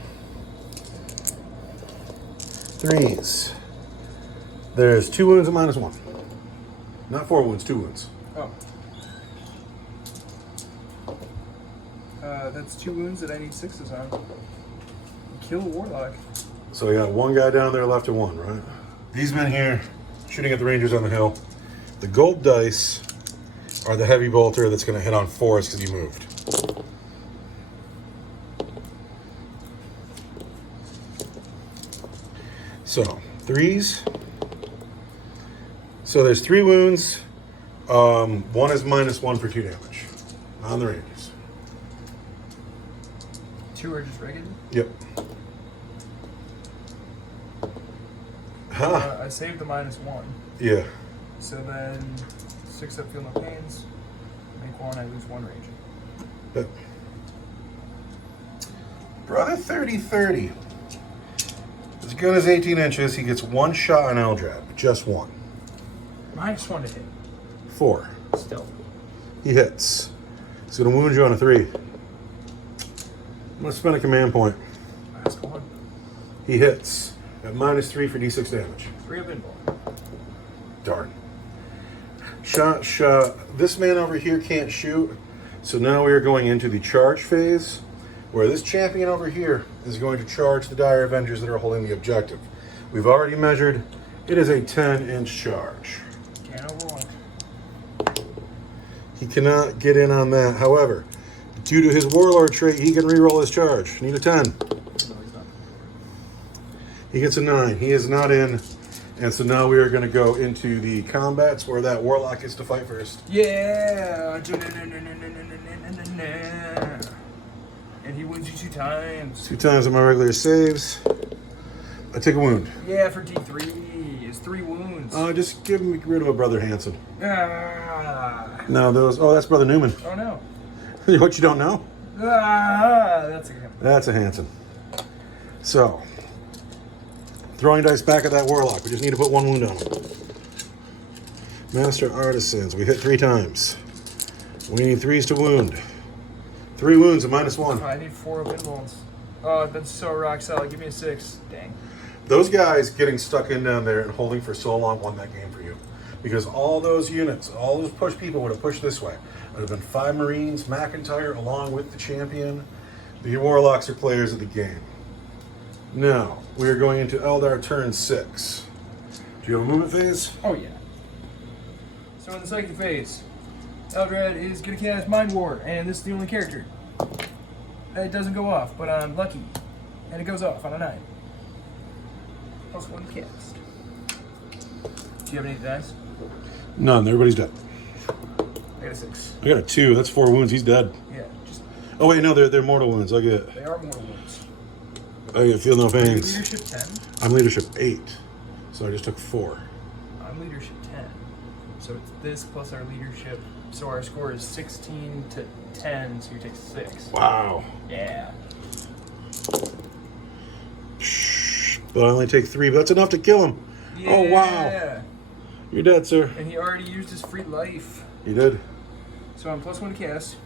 3s. There's 2 wounds at -1. Not 4 wounds, 2 wounds. Oh. That's 2 wounds that I need 6s on. Kill a Warlock. So we got 1 guy down there left to 1, right? These men here, shooting at the Rangers on the hill. The gold dice are the heavy bolter that's going to hit on 4s because he moved. So, 3s. So there's 3 wounds. 1 is -1 for 2 damage on the Rangers. 2 are just regular? Yep. Huh. I saved the -1. Yeah. So then 6 up, feel no pains. Make 1, I lose 1 rage. Yep. Brother 3030. As good as 18 inches, he gets 1 shot on Eldred. Just 1. -1 to hit. 4. Still. He hits. He's going to wound you on a 3. I'm going to spend a command point. -1. He hits at -3 for d6 damage. 3 of invul. Darn. Shot. This man over here can't shoot. So now we are going into the charge phase, where this champion over here is going to charge the Dire Avengers that are holding the objective. We've already measured. It is a 10-inch charge. Can't overwhelm. He cannot get in on that. However, due to his Warlord trait, he can reroll his charge. Need a 10. No, he's not. He gets a 9. He is not in. And so now we are going to go into the combats where that Warlock gets to fight first. Yeah! And he wounds you 2 times. 2 times on my regular saves. I take a wound. Yeah, for D3. It's 3 wounds. Just get rid of a Brother Hanson. Ah. No, those. Oh, that's Brother Newman. Oh no. What you don't know? That's a him. That's a Hanson. So, throwing dice back at that Warlock. We just need to put 1 wound on him. Master Artisans. We hit 3 times. We need 3s to wound. 3 wounds at -1. I need 4 of invulns. Oh, that's so rock solid. Give me a 6. Dang. Those guys getting stuck in down there and holding for so long won that game for you. Because all those units, all those push people would have pushed this way. There have been 5 Marines, McIntyre, along with the champion. The Warlocks are players of the game. Now, we are going into Eldar turn 6. Do you have a movement phase? Oh yeah. So in the second phase, Eldred is going to cast Mind War, and this is the only character. It doesn't go off, but I'm lucky. And it goes off on a 9. Plus 1 cast. Do you have any dice? None. Everybody's dead. I got a 6. I got a 2. That's 4 wounds. He's dead. Yeah, just... Oh, wait, no, they're mortal wounds. They are mortal wounds. I feel no Are you pains. leadership 10? I'm leadership 8. So I just took 4. I'm leadership 10. So it's this plus our leadership. So our score is 16 to 10, so you take 6. Wow. Yeah. But I only take 3, but that's enough to kill him. Yeah. Oh, wow. You're dead, sir. And he already used his free life. You did? So I'm plus 1 to cast.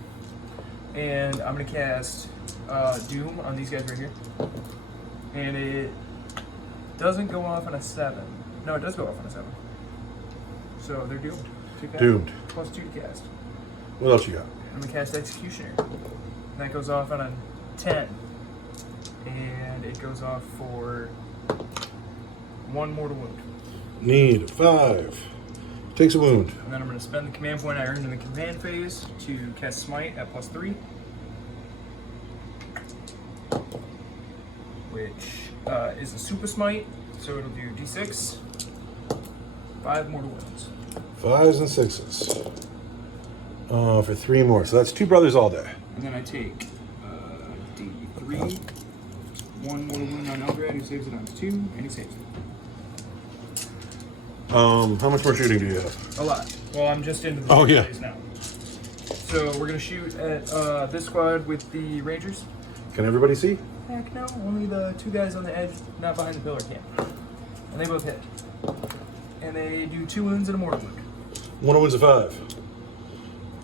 And I'm going to cast Doom on these guys right here. And it doesn't go off on a 7. No, it does go off on a 7. So they're doomed. Doomed. Plus 2 to cast. What else you got? I'm going to cast Executioner. And that goes off on a 10. And it goes off for 1 mortal wound. Need 5. Takes a wound. And then I'm going to spend the command point I earned in the command phase to cast Smite at plus 3. Which is a super smite, so it'll do d6, 5 mortal wounds. 5s and 6s. For 3 more. So that's 2 brothers all day. And then I take d3, 1 mortal wound on Eldred, who saves it on 2, and he saves it. How much more shooting do you have? A lot. Well, I'm just into the phase now. So we're gonna shoot at this squad with the Rangers. Can everybody see? Heck no, only the 2 guys on the edge, not behind the pillar can. And they both hit. And they do 2 wounds and a mortal wound. 1 wound's a 5.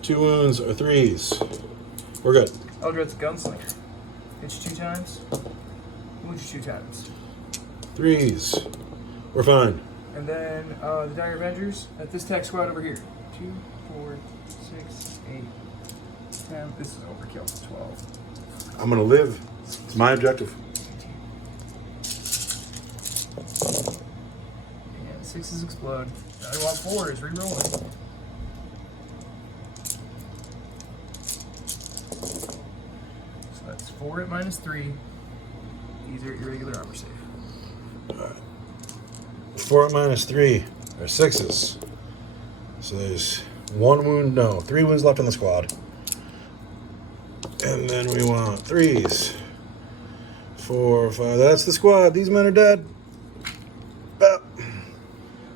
2 wounds are 3s. We're good. Eldred's a gunslinger. Hits you 2 times, wounds you 2 times. 3s. We're fine. And then the Dire Avengers at this tech squad over here. 2, 4, 6, 8, 10. This is overkill. 12. I'm gonna live. It's my objective. And 6s explode. I want 4s, rerolling. So that's 4 at minus 3. These are irregular armor save. Alright. 4 at minus 3 are 6s. So there's 1 wound, no, 3 wounds left on the squad. And then we want 3s. 4, 5. That's the squad. These men are dead.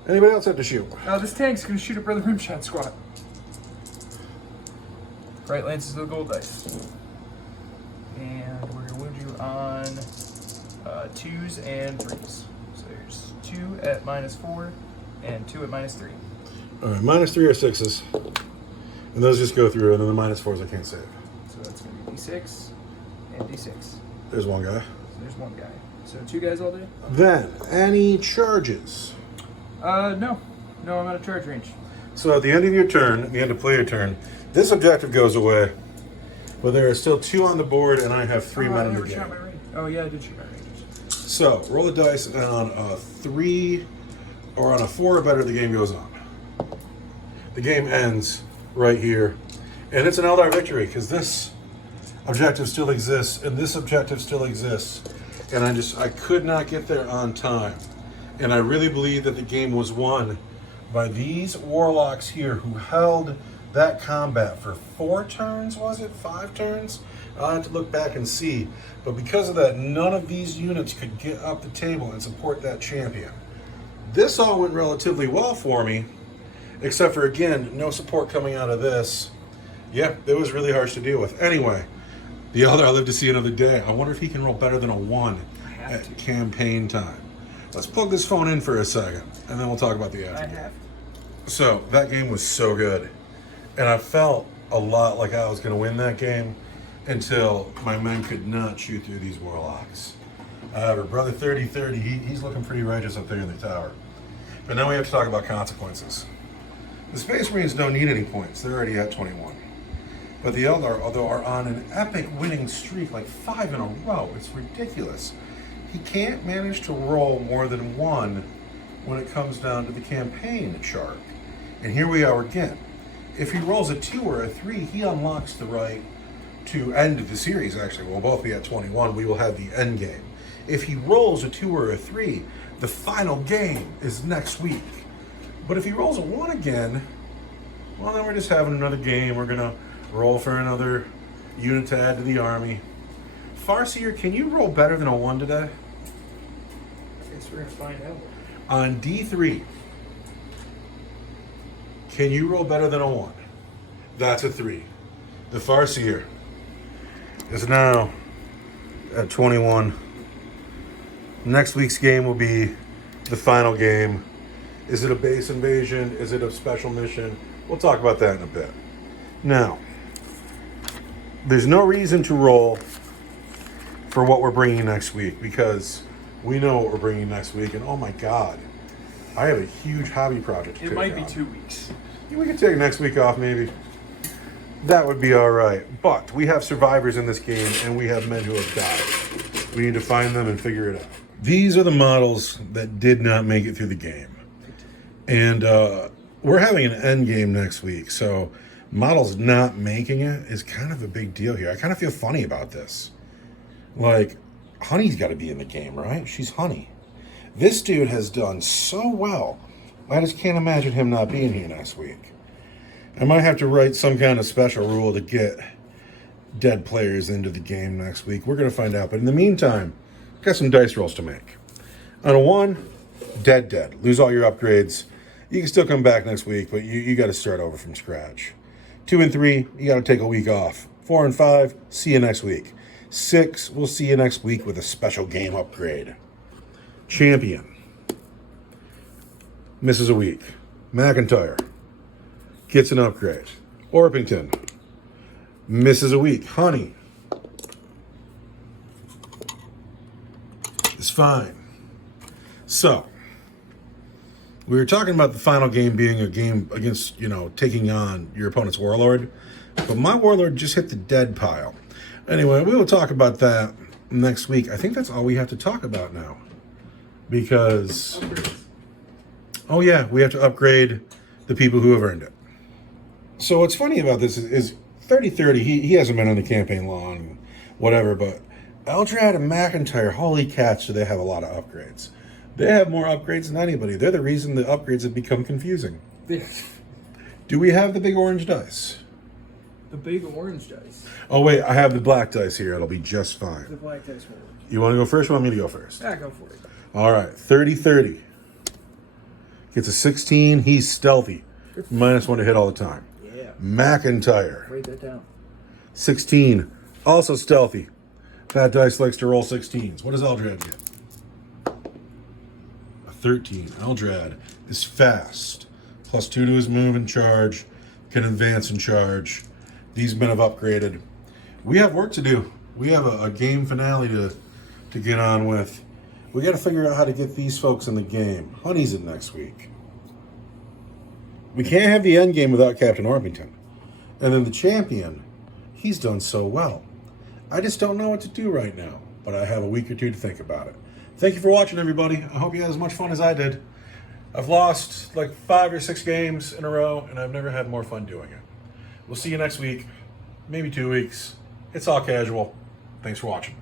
Anybody else have to shoot? This tank's gonna shoot at Brother Rimshot squad. Right lances the gold dice. And we're gonna wound you on 2s and 3s. So there's 2 at minus 4 and 2 at minus 3. Alright, minus 3 are 6s. And those just go through, and then the minus 4s I can't save. So that's gonna be d6 and d6. There's 1 guy. So there's 1 guy. So 2 guys all day? Then, any charges? No. No, I'm out of charge range. So at the end of your turn, at the end of player turn, this objective goes away. But there are still 2 on the board, and I have 3 men in the game. Oh yeah, I did shoot my range. So, roll the dice, and on a 3 or on a 4 or better, the game goes on. The game ends right here. And it's an Eldar victory, because this objective still exists, and this objective still exists. And I could not get there on time. And I really believe that the game was won by these warlocks here who held that combat for 4 turns, was it? 5 turns? I'll have to look back and see. But because of that, none of these units could get up the table and support that champion. This all went relatively well for me, except for, again, no support coming out of this. Yeah, it was really harsh to deal with. Anyway, the other I live to see another day. I wonder if he can roll better than a 1 at campaign time. Let's plug this phone in for a second, and then we'll talk about the aftergame. So, that game was so good. And I felt a lot like I was going to win that game until my men could not shoot through these warlocks. However, Brother 3030, he's looking pretty righteous up there in the tower. But now we have to talk about consequences. The Space Marines don't need any points. They're already at 21. But the Eldar, although are on an epic winning streak, like 5 in a row, it's ridiculous. He can't manage to roll more than 1 when it comes down to the campaign chart. And here we are again. If he rolls a 2 or a 3, he unlocks the right to end the series, actually. We'll both be at 21. We will have the end game. If he rolls a 2 or a 3, the final game is next week. But if he rolls a 1 again, well, then we're just having another game. We're going to roll for another unit to add to the army. Farseer, can you roll better than a 1 today? I guess we're going to find out. On D3, can you roll better than a 1? That's a 3. The Farseer is now at 21. Next week's game will be the final game. Is it a base invasion? Is it a special mission? We'll talk about that in a bit. Now, there's no reason to roll for what we're bringing next week because we know what we're bringing next week. And oh my God, I have a huge hobby project to take It might be on. 2 weeks. We could take next week off maybe. That would be all right. But we have survivors in this game and we have men who have died. We need to find them and figure it out. These are the models that did not make it through the game. And we're having an end game next week. So models not making it is kind of a big deal here. I kind of feel funny about this. Like, Honey's got to be in the game, right? She's Honey. This dude has done so well. I just can't imagine him not being here next week. I might have to write some kind of special rule to get dead players into the game next week. We're going to find out. But in the meantime, got some dice rolls to make. On a 1, dead. Lose all your upgrades. You can still come back next week, but you got to start over from scratch. 2 and 3, you got to take a week off. 4 and 5, see you next week. 6, we'll see you next week with a special game upgrade. Champion misses a week. McIntyre gets an upgrade. Orpington misses a week. Honey is fine. So, we were talking about the final game being a game against, taking on your opponent's warlord. But my warlord just hit the dead pile. Anyway, we will talk about that next week. I think that's all we have to talk about now. Because, oh yeah, we have to upgrade the people who have earned it. So what's funny about this is 30-30, he hasn't been on the campaign long, whatever, but Eldrad and McIntyre, holy cats, do they have a lot of upgrades. They have more upgrades than anybody. They're the reason the upgrades have become confusing. Do we have the big orange dice? The big orange dice. Oh wait, I have the black dice here. It'll be just fine. The black dice will work. You want to go first or want me to go first? Yeah, go for it. All right, 30-30. Gets a 16. He's stealthy. -1 to hit all the time. Yeah. McIntyre. Write that down. 16. Also stealthy. That dice likes to roll 16s. What does Eldrad get? A 13. Eldrad is fast. +2 to his move and charge. Can advance and charge. These men have upgraded. We have work to do. We have a game finale to get on with. We got to figure out how to get these folks in the game. Honey's in next week. We can't have the end game without Captain Orpington. And then the champion, he's done so well. I just don't know what to do right now, but I have a week or 2 to think about it. Thank you for watching, everybody. I hope you had as much fun as I did. I've lost like 5 or 6 games in a row, and I've never had more fun doing it. We'll see you next week, maybe 2 weeks. It's all casual. Thanks for watching.